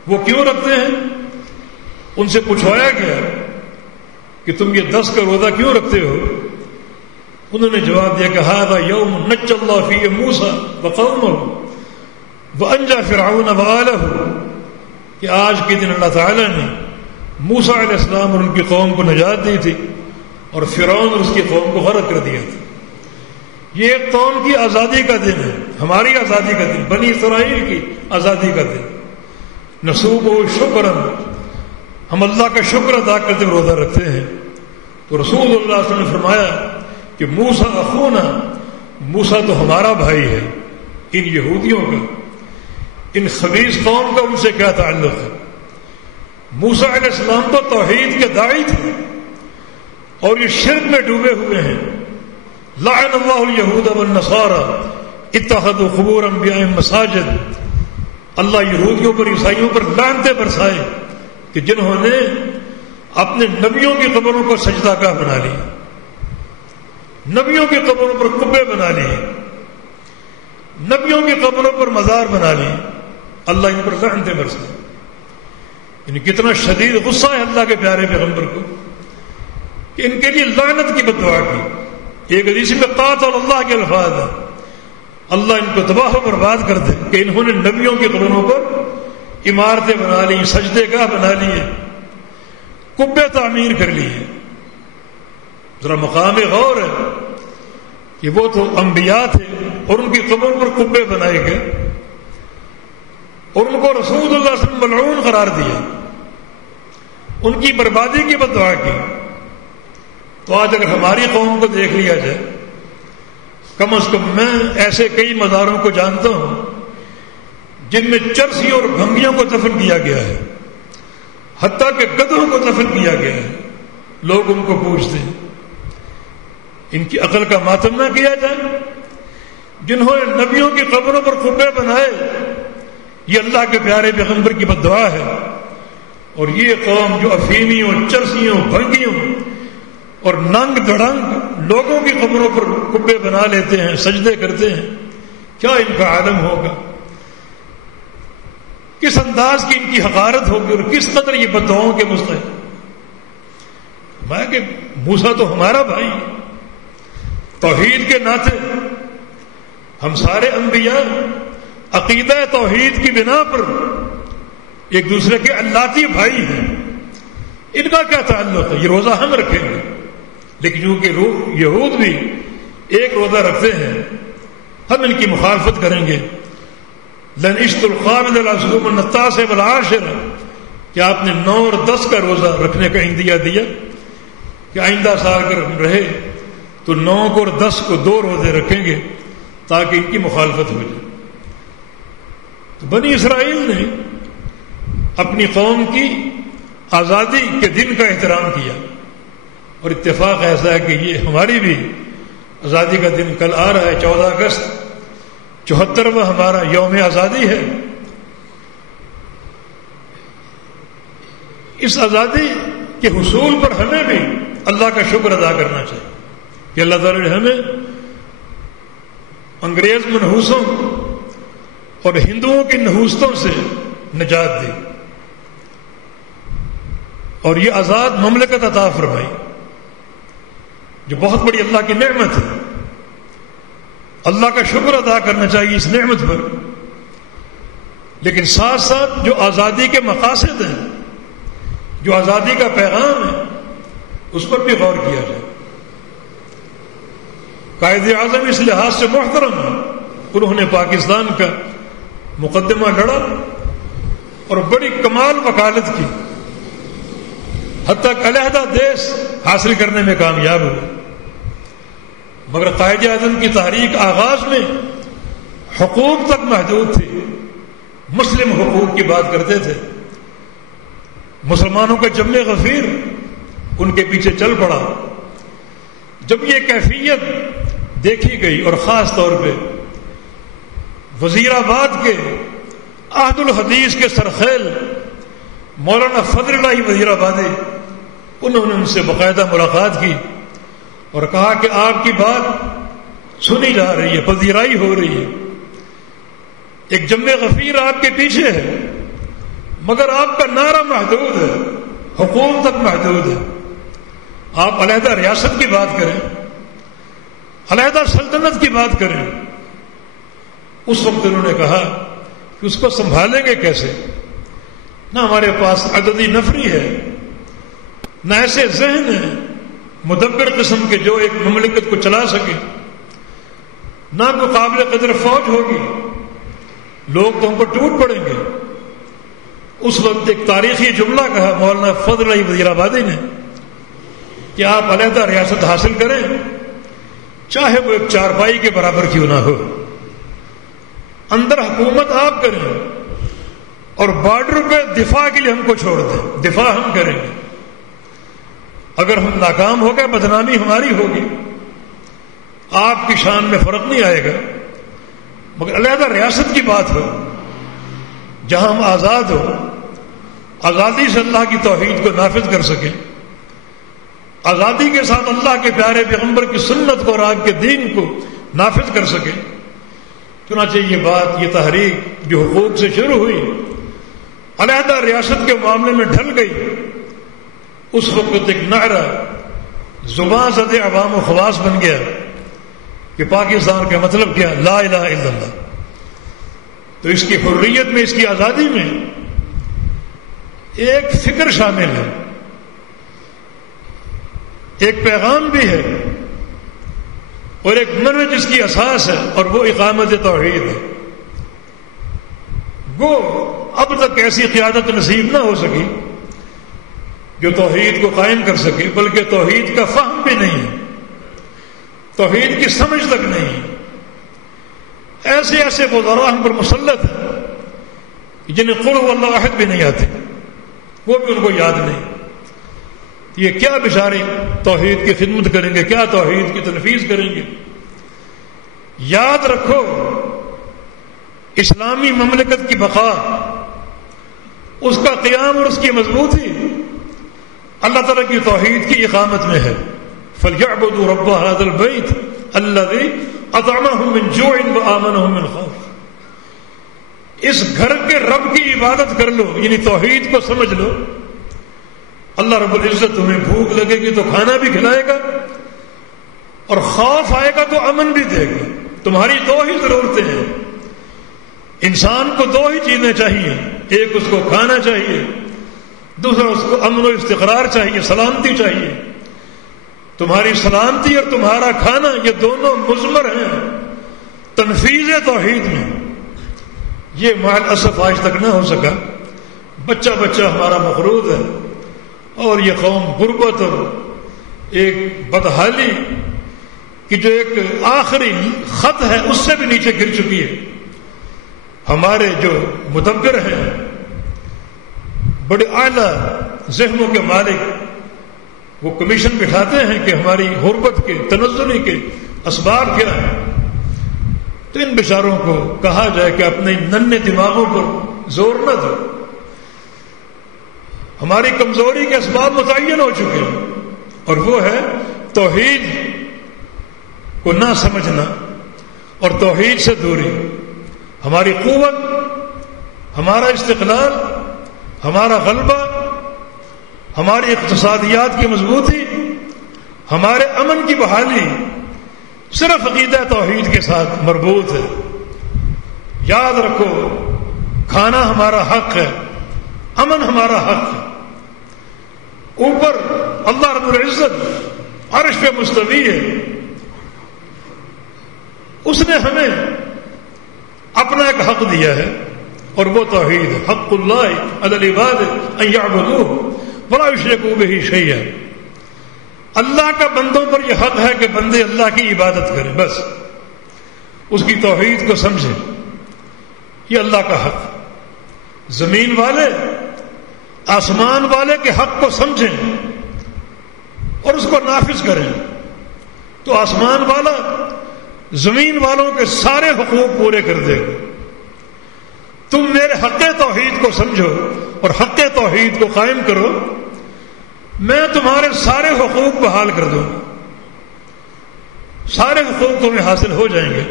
وہ کیوں رکھتے ہیں؟ ان سے پوچھوایا گیا کہ تم یہ 10 کا روزہ کیوں رکھتے ہو؟ انہوں نے جواب دیا کہ ھذا یوم نجى اللہ فیہ موسیٰ وقومہ وانجى فرعون وآلہ، کہ آج کے دن اللہ تعالیٰ نے موسیٰ علیہ السلام اور ان کی قوم کو نجات دی تھی اور فرعون اور اس کی قوم کو غرق کر دیا تھا. یہ ایک قوم کی آزادی کا دن ہے، ہماری آزادی کا دن، بنی اسرائیل کی آزادی کا دن. نصوبہ شکرا، ہم اللہ کا شکر ادا کرتے ہوئے روزہ رکھتے ہیں. تو رسول اللہ صلی اللہ علیہ وسلم نے فرمایا کہ موسیٰ اخونا، موسیٰ تو ہمارا بھائی ہے. ان یہودیوں کا، ان خبیث قوم کا ان سے کیا تعلق ہے؟ موسیٰ علیہ السلام تو توحید کے داعی تھے اور یہ شرک میں ڈوبے ہوئے ہیں. لعن اللہ الیہود والنصارى اتخذوا قبور انبیاء مساجد، اللہ یہودیوں پر عیسائیوں پر لعنتیں برسائے کہ جنہوں نے اپنے نبیوں کی قبروں کو سجدہ گاہ بنا لی، نبیوں کی قبروں پر قبے بنا لیے، نبیوں کی قبروں پر مزار بنا لیے. اللہ ان پر لعنتیں برسائے. یعنی کتنا شدید غصہ ہے اللہ کے پیارے پیغمبر کو کہ ان کے لیے لعنت کی بد دعا کی. ایک حدیث میں قاتل اللہ کے الفاظ ہیں، اللہ ان کو تباہ و برباد کر دے کہ انہوں نے نبیوں کی قبروں پر عمارتیں بنا لی، سجدے گاہ بنا لیے، قبے تعمیر کر لیے. ذرا مقام غور ہے کہ وہ تو انبیاء تھے اور ان کی قبروں پر قبے بنائے گئے اور ان کو رسول اللہ صلی اللہ علیہ وسلم ملعون قرار دیا، ان کی بربادی کی بد دعا کی. تو آج اگر ہماری قوم کو دیکھ لیا جائے، کم از کم میں ایسے کئی مزاروں کو جانتا ہوں جن میں چرسی اور بھنگیوں کو دفن کیا گیا ہے، حتیٰ کہ گدھوں کو دفن کیا گیا ہے. لوگ ان کو پوچھتے ہیں ان کی عقل کا ماتم نہ کیا جائے. جنہوں نے نبیوں کی قبروں پر قبے بنائے، یہ اللہ کے پیارے پیغمبر کی بد دعا ہے. اور یہ قوم جو افیمیوں، چرسیوں، بھنگیوں اور ننگ دڑنگ لوگوں کی قبروں پر قبے بنا لیتے ہیں، سجدے کرتے ہیں، کیا ان کا عالم ہوگا؟ کس انداز کی ان کی حقارت ہوگی اور کس قدر یہ بد دعاؤں کے مستحق. میں کہ موسیٰ تو ہمارا بھائی، توحید کے ناطے ہم سارے انبیاء عقیدہ توحید کی بنا پر ایک دوسرے کے اللاتی بھائی ہیں. ان کا کیا تعلق ہے؟ یہ روزہ ہم رکھیں گے، لیکن چونکہ یہود بھی ایک روزہ رکھتے ہیں، ہم ان کی مخالفت کریں گے. لن اشت القابل العصوم النتاس والعاشر، کہ آپ نے 9 اور 10 کا روزہ رکھنے کا عندیہ دیا کہ آئندہ سال اگر رہے تو 9 کو اور 10 کو 2 روزے رکھیں گے تاکہ ان کی مخالفت ہو جائے. تو بنی اسرائیل نے اپنی قوم کی آزادی کے دن کا احترام کیا، اور اتفاق ایسا ہے کہ یہ ہماری بھی آزادی کا دن کل آ رہا ہے. 14 اگست 74واں ہمارا یوم آزادی ہے. اس آزادی کے حصول پر ہمیں بھی اللہ کا شکر ادا کرنا چاہیے کہ اللہ تعالی نے ہمیں انگریز منحوسوں اور ہندوؤں کی نحوستوں سے نجات دی اور یہ آزاد مملکت عطا فرمائی، جو بہت بڑی اللہ کی نعمت ہے. اللہ کا شکر ادا کرنا چاہیے اس نعمت پر، لیکن ساتھ ساتھ جو آزادی کے مقاصد ہیں، جو آزادی کا پیغام ہے، اس پر بھی غور کیا جائے. قائد اعظم اس لحاظ سے محترم ہے، انہوں نے پاکستان کا مقدمہ لڑا اور بڑی کمال وکالت کی، حتیٰ کہ علیحدہ دیش حاصل کرنے میں کامیاب ہوئے. مگر قائد اعظم کی تحریک آغاز میں حقوق تک محدود تھی. مسلم حقوق کی بات کرتے تھے. مسلمانوں کا جم غفیر ان کے پیچھے چل پڑا. جب یہ کیفیت دیکھی گئی اور خاص طور پہ وزیر آباد کے عہد الحدیث کے سرخیل مولانا فضل اللہ وزیر آبادی، انہوں نے ان سے باقاعدہ ملاقات کی اور کہا کہ آپ کی بات سنی جا رہی ہے، پذیرائی ہو رہی ہے، ایک جم غفیر آپ کے پیچھے ہے، مگر آپ کا نعرہ محدود ہے، حقوق تک محدود ہے. آپ علیحدہ ریاست کی بات کریں، علیحدہ سلطنت کی بات کریں. اس وقت انہوں نے کہا کہ اس کو سنبھالیں گے کیسے؟ نہ ہمارے پاس عددی نفری ہے، نہ ایسے ذہن ہیں مدبر قسم کے جو ایک مملکت کو چلا سکے، نہ کوئی قابل قدر فوج ہوگی، لوگ تو ہم کو ٹوٹ پڑیں گے. اس وقت ایک تاریخی جملہ کہا مولانا فضل اللہ وزیر آبادی نے کہ آپ علیحدہ ریاست حاصل کریں، چاہے وہ ایک چارپائی کے برابر کیوں نہ ہو، اندر حکومت آپ کریں اور بارڈر پہ دفاع کے لیے ہم کو چھوڑ دیں، دفاع ہم کریں گے. اگر ہم ناکام ہو گئے بدنامی ہماری ہوگی، آپ کی شان میں فرق نہیں آئے گا. مگر علیحدہ ریاست کی بات ہو جہاں ہم آزاد ہو، آزادی سے اللہ کی توحید کو نافذ کر سکیں، آزادی کے ساتھ اللہ کے پیارے پیغمبر کی سنت کو اور آپ کے دین کو نافذ کر سکیں. چنانچہ یہ بات، یہ تحریک جو حقوق سے شروع ہوئی، علیحدہ ریاست کے معاملے میں ڈھل گئی. اس وقت ایک نعرہ زبان زد عوام و خواص بن گیا کہ پاکستان کا مطلب کیا؟ لا الہ الا اللہ. تو اس کی حریت میں، اس کی آزادی میں ایک فکر شامل ہے، ایک پیغام بھی ہے اور ایک منہج جس کی اساس ہے، اور وہ اقامت توحید ہے. وہ اب تک ایسی قیادت نصیب نہ ہو سکی جو توحید کو قائم کر سکے، بلکہ توحید کا فہم بھی نہیں ہے، توحید کی سمجھ تک نہیں ہے. ایسے ایسے وزراء ہم پر مسلط ہیں جنہیں قل هو اللہ احد بھی نہیں آتے، وہ بھی ان کو یاد نہیں. یہ کیا بیچارے توحید کی خدمت کریں گے، کیا توحید کی تنفیذ کریں گے؟ یاد رکھو، اسلامی مملکت کی بقا، اس کا قیام اور اس کی مضبوطی اللہ تعالیٰ کی توحید کی اقامت میں ہے. فَلْيَعْبُدُوا رَبَّ هَذَا الْبَيْتِ الَّذِي أَطْعَمَهُم مِّن جُوعٍ وَآمَنَهُم مِّن خَوْفٍ. اس گھر کے رب کی عبادت کر لو، یعنی توحید کو سمجھ لو. اللہ رب العزت تمہیں بھوک لگے گی تو کھانا بھی کھلائے گا، اور خوف آئے گا تو امن بھی دے گا. تمہاری دو ہی ضرورتیں ہیں. انسان کو دو ہی چیزیں چاہیے، ایک اس کو کھانا چاہیے، دوسرا اس کو امن و استقرار چاہیے، سلامتی چاہیے. تمہاری سلامتی اور تمہارا کھانا یہ دونوں مضمر ہیں تنفیذ توحید میں. یہ مال اسف آج تک نہ ہو سکا. بچہ بچہ ہمارا مغرور ہے، اور یہ قوم غربت اور ایک بدحالی کی جو ایک آخری خط ہے اس سے بھی نیچے گر چکی ہے. ہمارے جو مدبر ہیں، بڑے اعلیٰ ذہنوں کے مالک، وہ کمیشن بٹھاتے ہیں کہ ہماری غربت کے تنزلی کے اسباب کیا ہیں. تو ان بیچاروں کو کہا جائے کہ اپنے ننھے دماغوں پر زور نہ دو. ہماری کمزوری کے اسباب متعین ہو چکے ہیں، اور وہ ہے توحید کو نہ سمجھنا اور توحید سے دوری. ہماری قوت، ہمارا استقلال، ہمارا غلبہ، ہماری اقتصادیات کی مضبوطی، ہمارے امن کی بحالی صرف عقیدہ توحید کے ساتھ مربوط ہے. یاد رکھو، کھانا ہمارا حق ہے، امن ہمارا حق ہے. اوپر اللہ رب العزت عرش پہ مستوی ہے. اس نے ہمیں اپنا ایک حق دیا ہے، اور وہ توحید ہے. حق اللہ علی العباد ان یعبدوہ ولا یشرکوا بہ شیئا. اللہ کا بندوں پر یہ حق ہے کہ بندے اللہ کی عبادت کریں. بس اس کی توحید کو سمجھیں. یہ اللہ کا حق. زمین والے آسمان والے کے حق کو سمجھیں اور اس کو نافذ کریں تو آسمان والا زمین والوں کے سارے حقوق پورے کر دے گا. تم میرے حق توحید کو سمجھو اور حق توحید کو قائم کرو، میں تمہارے سارے حقوق بحال کر دوں گا. سارے حقوق تمہیں حاصل ہو جائیں گے.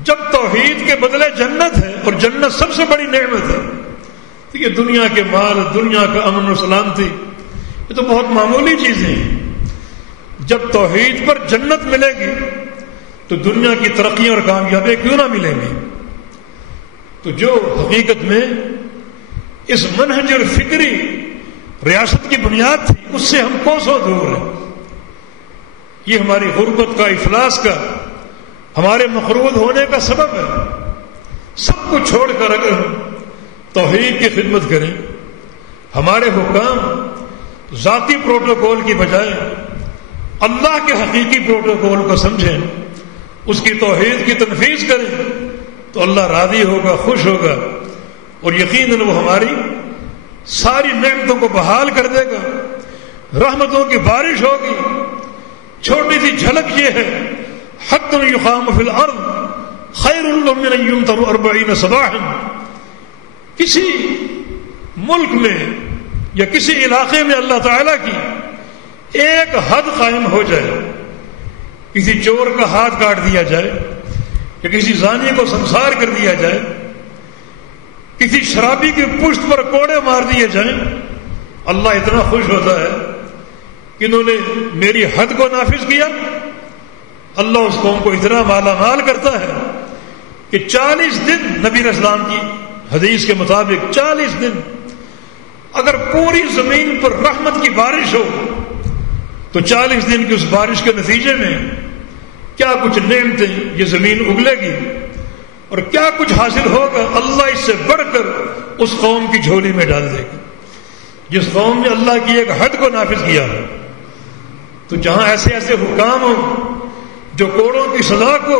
جب توحید کے بدلے جنت ہے، اور جنت سب سے بڑی نعمت ہے. یہ دنیا کے مال، دنیا کا امن و سلامتی، یہ تو بہت معمولی چیزیں ہیں. جب توحید پر جنت ملے گی تو دنیا کی ترقیاں اور کامیابی کیوں نہ ملیں گی. تو جو حقیقت میں اس منہج اور فکری ریاست کی بنیاد تھی، اس سے ہم کوسوں دور ہیں. یہ ہماری غربت کا، افلاس کا، ہمارے مقروض ہونے کا سبب ہے. سب کو چھوڑ کر اگر ہم توحید کی خدمت کریں، ہمارے حکام ذاتی پروٹوکول کی بجائے اللہ کے حقیقی پروٹوکول کو سمجھیں، اس کی توحید کی تنفیذ کریں، تو اللہ راضی ہوگا، خوش ہوگا، اور یقیناً وہ ہماری ساری نعمتوں کو بحال کر دے گا. رحمتوں کی بارش ہوگی. چھوٹی سی جھلک یہ ہے، حق یقام فی الارض خیر من ان یمطر 40 صباحا. کسی ملک میں یا کسی علاقے میں اللہ تعالیٰ کی ایک حد قائم ہو جائے، کسی چور کا ہاتھ کاٹ دیا جائے یا کسی زانی کو سنسار کر دیا جائے، کسی شرابی کی پشت پر کوڑے مار دیے جائیں، اللہ اتنا خوش ہوتا ہے کہ انہوں نے میری حد کو نافذ کیا. اللہ اس قوم کو اتنا مالا مال کرتا ہے کہ 40 دن نبی اسلام کی حدیث کے مطابق 40 دن اگر پوری زمین پر رحمت کی بارش ہو تو 40 دن کی اس بارش کے نتیجے میں کیا کچھ نعمتیں یہ زمین اگلے گی اور کیا کچھ حاصل ہوگا. اللہ اس سے بڑھ کر اس قوم کی جھولی میں ڈال دے گا جس قوم نے اللہ کی ایک حد کو نافذ کیا ہے. تو جہاں ایسے ایسے حکام ہوں جو کوڑوں کی سزا کو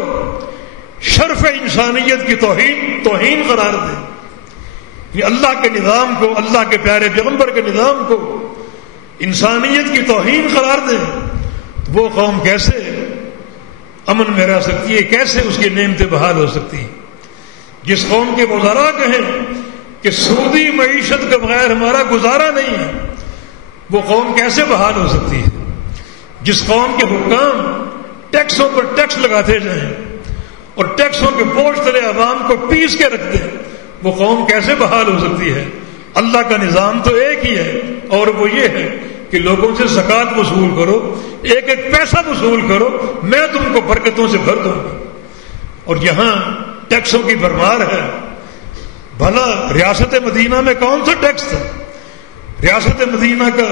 شرف انسانیت کی توہین قرار دے، یہ اللہ کے نظام کو، اللہ کے پیارے پیغمبر کے نظام کو انسانیت کی توہین قرار دے، وہ قوم کیسے امن میں رہ سکتی ہے، کیسے اس کی نعمتیں بحال ہو سکتی ہیں. جس قوم کے وزراء کہیں کہ سودی معیشت کے بغیر ہمارا گزارا نہیں ہے، وہ قوم کیسے بحال ہو سکتی ہے. جس قوم کے حکام ٹیکسوں پر ٹیکس لگاتے جائیں اور ٹیکسوں کے بوجھ تلے عوام کو پیس کے رکھ دیں، وہ قوم کیسے بحال ہو سکتی ہے. اللہ کا نظام تو ایک ہی ہے، اور وہ یہ ہے کہ لوگوں سے زکوٰۃ وصول کرو، ایک ایک پیسہ وصول کرو، میں تم کو برکتوں سے بھر دوں گا. اور یہاں ٹیکسوں کی بھرمار ہے. بھلا ریاست مدینہ میں کون سا ٹیکس تھا؟ ریاست مدینہ کا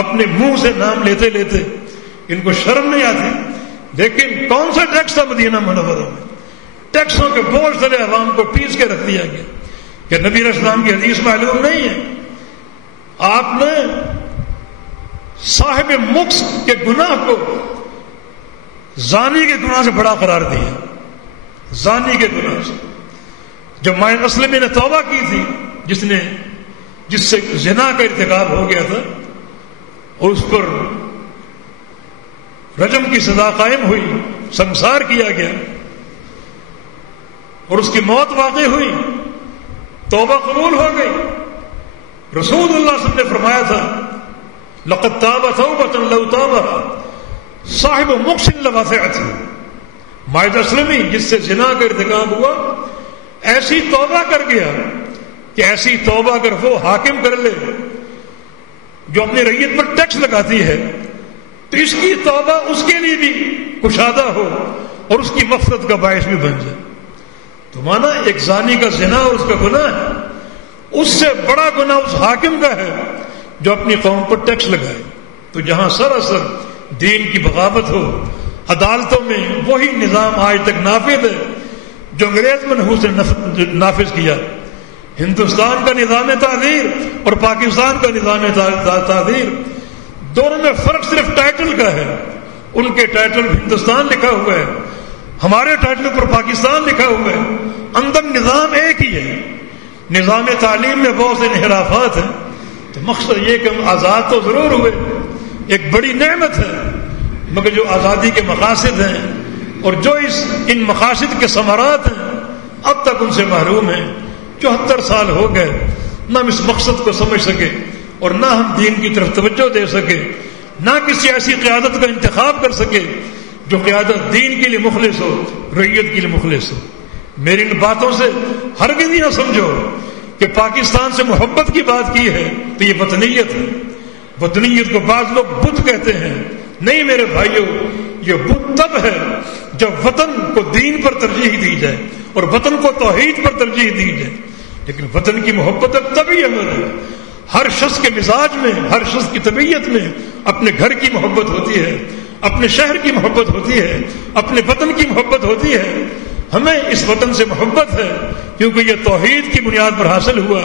اپنے منہ سے نام لیتے لیتے ان کو شرم نہیں آتی، لیکن کون سا ٹیکس تھا مدینہ منورہ میں؟ ٹیکسوں کے بوجھ تلے عوام کو پیس کے رکھ دیا گیا. کہ نبی علیہ السلام کی حدیث معلوم نہیں ہے؟ آپ نے صاحب مکس کے گناہ کو زانی کے گناہ سے بڑا قرار دیا. زانی کے گناہ سے. جب مائن اسلمی نے توبہ کی تھی، جس سے زنا کا ارتکاب ہو گیا تھا، اور اس پر رجم کی سزا قائم ہوئی، سنسار کیا گیا اور اس کی موت واقع ہوئی، توبہ قبول ہو گئی. رسول اللہ صلی اللہ علیہ وسلم نے فرمایا تھا لقد تاب توبۃ لو تاب صاحب مکس لواسعت. مائد اسلمی جس سے زنا کا ارتکاب ہوا ایسی توبہ کر گیا کہ ایسی توبہ اگر وہ حاکم کر لے جو اپنی رعیت پر ٹیکس لگاتی ہے تو اس کی توبہ اس کے لیے بھی کشادہ ہو اور اس کی مغفرت کا باعث بھی بن جائے. تو مانا ایک زانی کا زنا اور اس کا گناہ ہے، اس سے بڑا گناہ اس حاکم کا ہے جو اپنی قوم پر ٹیکس لگائے. تو جہاں سراسر دین کی بغاوت ہو، عدالتوں میں وہی نظام آج تک نافذ ہے جو انگریز منحوس نے نافذ کیا. ہندوستان کا نظام تعزیر اور پاکستان کا نظام تعزیر، دونوں میں فرق صرف ٹائٹل کا ہے. ان کے ٹائٹل ہندوستان لکھا ہوا ہے ہمارے ٹائٹل پر پاکستان لکھا ہوا ہے، اندر نظام ایک ہی ہے. نظام تعلیم میں بہت سے انحرافات ہیں، تو مقصد یہ کہ ہم آزاد تو ضرور ہوئے، ایک بڑی نعمت ہے، مگر جو آزادی کے مقاصد ہیں اور جو ان مقاصد کے ثمرات ہیں اب تک ان سے محروم ہیں. 74 سال ہو گئے، نہ ہم اس مقصد کو سمجھ سکے اور نہ ہم دین کی طرف توجہ دے سکے، نہ کسی ایسی قیادت کا انتخاب کر سکے جو قیادت دین کے لیے مخلص ہو، رعیت کے لیے مخلص ہو. میری ان باتوں سے ہرگز نہ سمجھو کہ پاکستان سے محبت کی بات کی ہے تو یہ وطنیت ہے. وطنیت کو بعض لوگ بت کہتے ہیں. نہیں میرے بھائیوں، یہ بت تب ہے جب وطن کو دین پر ترجیح دی جائے اور وطن کو توحید پر ترجیح دی جائے. لیکن وطن کی محبت تبھی عمل ہے. ہر شخص کے مزاج میں، ہر شخص کی طبیعت میں اپنے گھر کی محبت ہوتی ہے، اپنے شہر کی محبت ہوتی ہے، اپنے وطن کی محبت ہوتی ہے. ہمیں اس وطن سے محبت ہے کیونکہ یہ توحید کی بنیاد پر حاصل ہوا.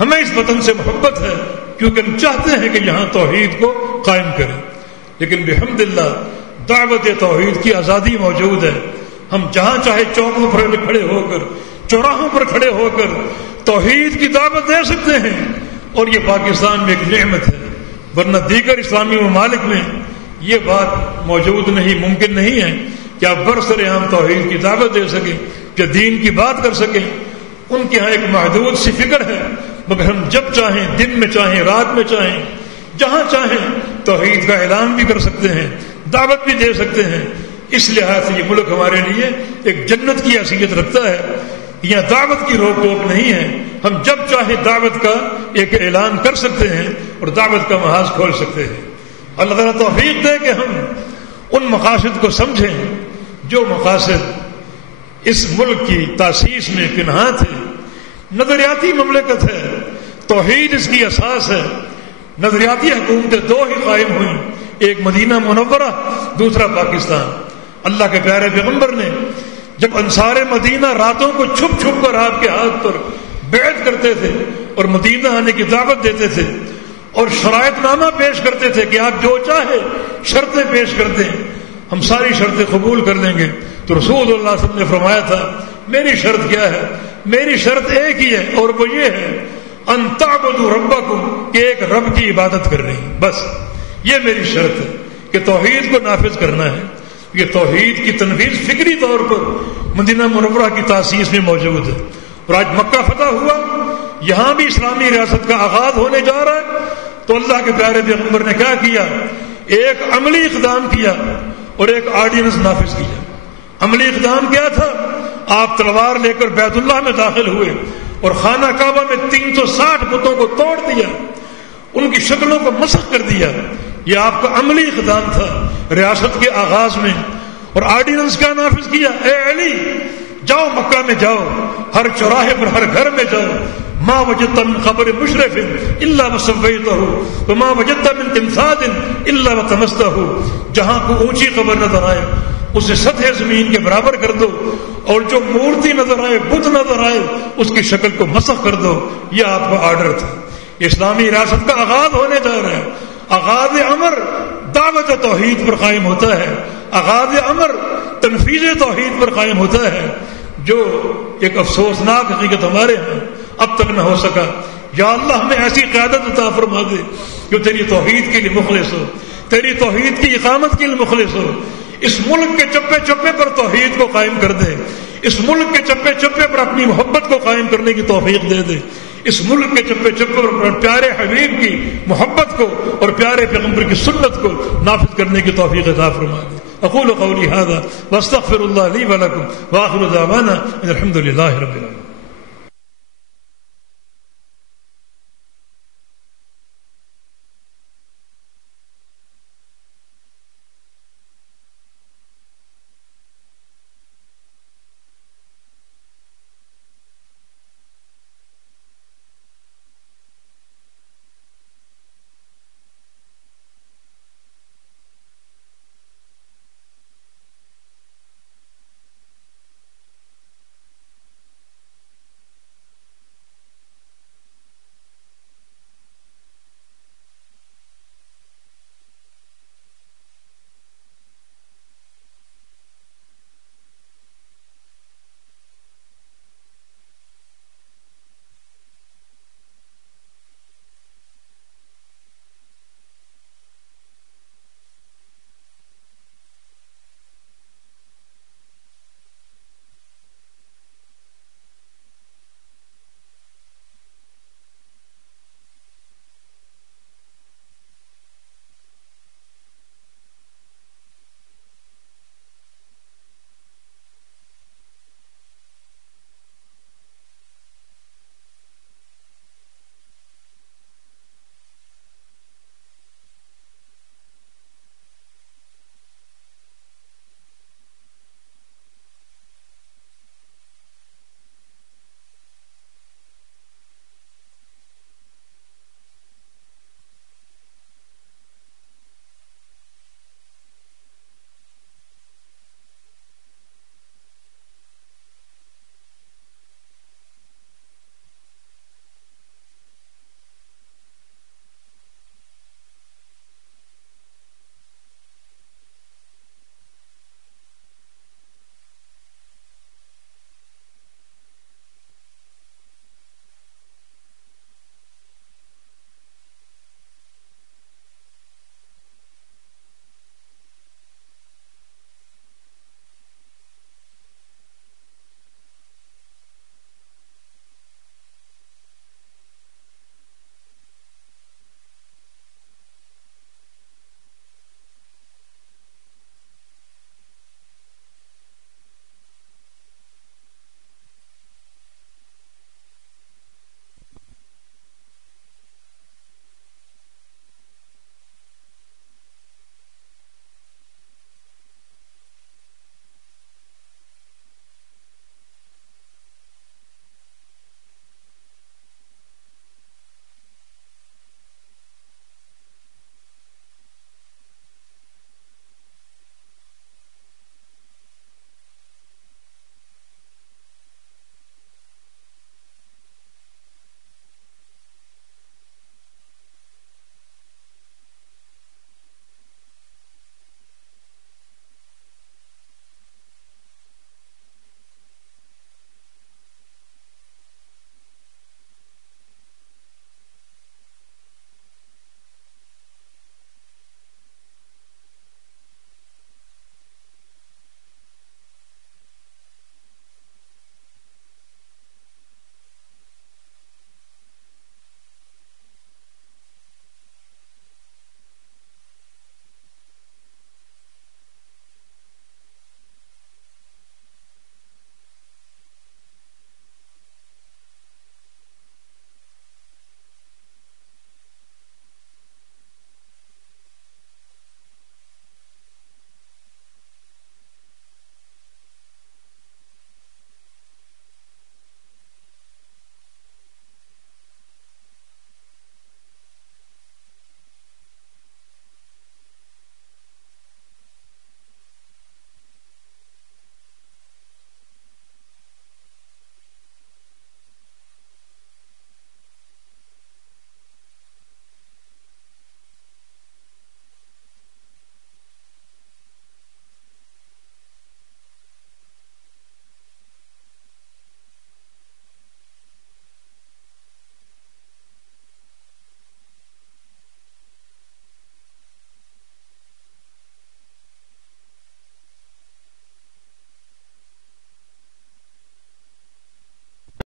ہمیں اس وطن سے محبت ہے کیونکہ ہم چاہتے ہیں کہ یہاں توحید کو قائم کریں. لیکن بحمداللہ دعوت توحید کی آزادی موجود ہے. ہم جہاں چاہے چوکوں پر کھڑے ہو کر، چوراہوں پر کھڑے ہو کر توحید کی دعوت دے سکتے ہیں، اور یہ پاکستان میں ایک نعمت ہے. ورنہ دیگر اسلامی ممالک میں یہ بات موجود نہیں، ممکن نہیں ہے کہ آپ برسر عام توحید کی دعوت دے سکیں، کہ دین کی بات کر سکیں. ان کے ہاں ایک محدود سی فکر ہے، مگر ہم جب چاہیں، دن میں چاہیں، رات میں چاہیں، جہاں چاہیں توحید کا اعلان بھی کر سکتے ہیں، دعوت بھی دے سکتے ہیں. اس لحاظ سے یہ ملک ہمارے لیے ایک جنت کی حیثیت رکھتا ہے. یہاں دعوت کی روک ٹوک نہیں ہے. ہم جب چاہیں دعوت کا ایک اعلان کر سکتے ہیں اور دعوت کا محاذ کھول سکتے ہیں. اللہ تعالیٰ توفیق دے کہ ہم ان مقاصد کو سمجھیں جو مقاصد اس ملک کی تاسیس میں پنہاں تھے. نظریاتی مملکت ہے، توحید اس کی اساس ہے. نظریاتی حکومتیں دو ہی قائم ہوئیں، ایک مدینہ منورہ، دوسرا پاکستان. اللہ کے پیارے پیغمبر نے جب انصار مدینہ راتوں کو چھپ چھپ کر آپ کے ہاتھ پر بیعت کرتے تھے اور مدینہ آنے کی دعوت دیتے تھے اور شرائط نامہ پیش کرتے تھے کہ آپ جو چاہے شرطیں پیش کر دیں، ہم ساری شرطیں قبول کر لیں گے، تو رسول اللہ صلی اللہ علیہ وسلم نے فرمایا تھا میری شرط کیا ہے؟ میری شرط ایک ہی ہے اور وہ یہ ہے ان تعبدوا ربکم، کہ ایک رب کی عبادت کر رہی ہیں. بس یہ میری شرط ہے کہ توحید کو نافذ کرنا ہے. یہ توحید کی تنفیذ فکری طور پر مدینہ منورہ کی تاسیس میں موجود ہے. اور آج مکہ فتح ہوا، یہاں بھی اسلامی ریاست کا آغاز ہونے جا رہا ہے. تو اللہ کے پیارے پیغمبر نے کیا کیا؟ ایک عملی اقدام کیا اور ایک آرڈیننس نافذ کیا. عملی اقدام کیا تھا؟ آپ تلوار لے کر بیت اللہ میں داخل ہوئے اور خانہ کعبہ میں 360 بتوں کو توڑ دیا، ان کی شکلوں کو مسخ کر دیا. یہ آپ کا عملی اقدام تھا ریاست کے آغاز میں. اور آرڈیننس کیا نافذ کیا؟ اے علی جاؤ مکہ میں جاؤ، ہر چوراہے پر، ہر گھر میں جاؤ. ما وجدت من قبر مشرف الا وسویتہ وما وجدت من تمثال الا وطمستہ. جہاں کو اونچی قبر نظر آئے اسے سطح زمین کے برابر کر دو، اور جو مورتی نظر آئے، بت نظر آئے، اس کی شکل کو مسخ کر دو. یہ آپ کا آرڈر تھا. اسلامی ریاست کا آغاز ہونے جا رہا ہے. آغاز امر دعوت توحید پر قائم ہوتا ہے، آغاز امر تنفیذ توحید پر قائم ہوتا ہے، جو ایک افسوسناک حقیقت ہمارے ہاں اب تک نہ ہو سکا. یا اللہ ہمیں ایسی قیادت عطا فرما دے جو تیری توحید کے لیے مخلص ہو، تیری توحید کی اقامت کے لیے مخلص ہو. اس ملک کے چپے چپے پر توحید کو قائم کر دے. اس ملک کے چپے چپے پر اپنی محبت کو قائم کرنے کی توفیق دے دے. اس ملک کے چپے چپے پر پیارے حبیب کی محبت کو اور پیارے پیغمبر کی سنت کو نافذ کرنے کی توفیق عطا فرما دے. اقول قولی هذا واستغفر الله لي ولكم واخر دعوانا الحمد لله رب العالمين.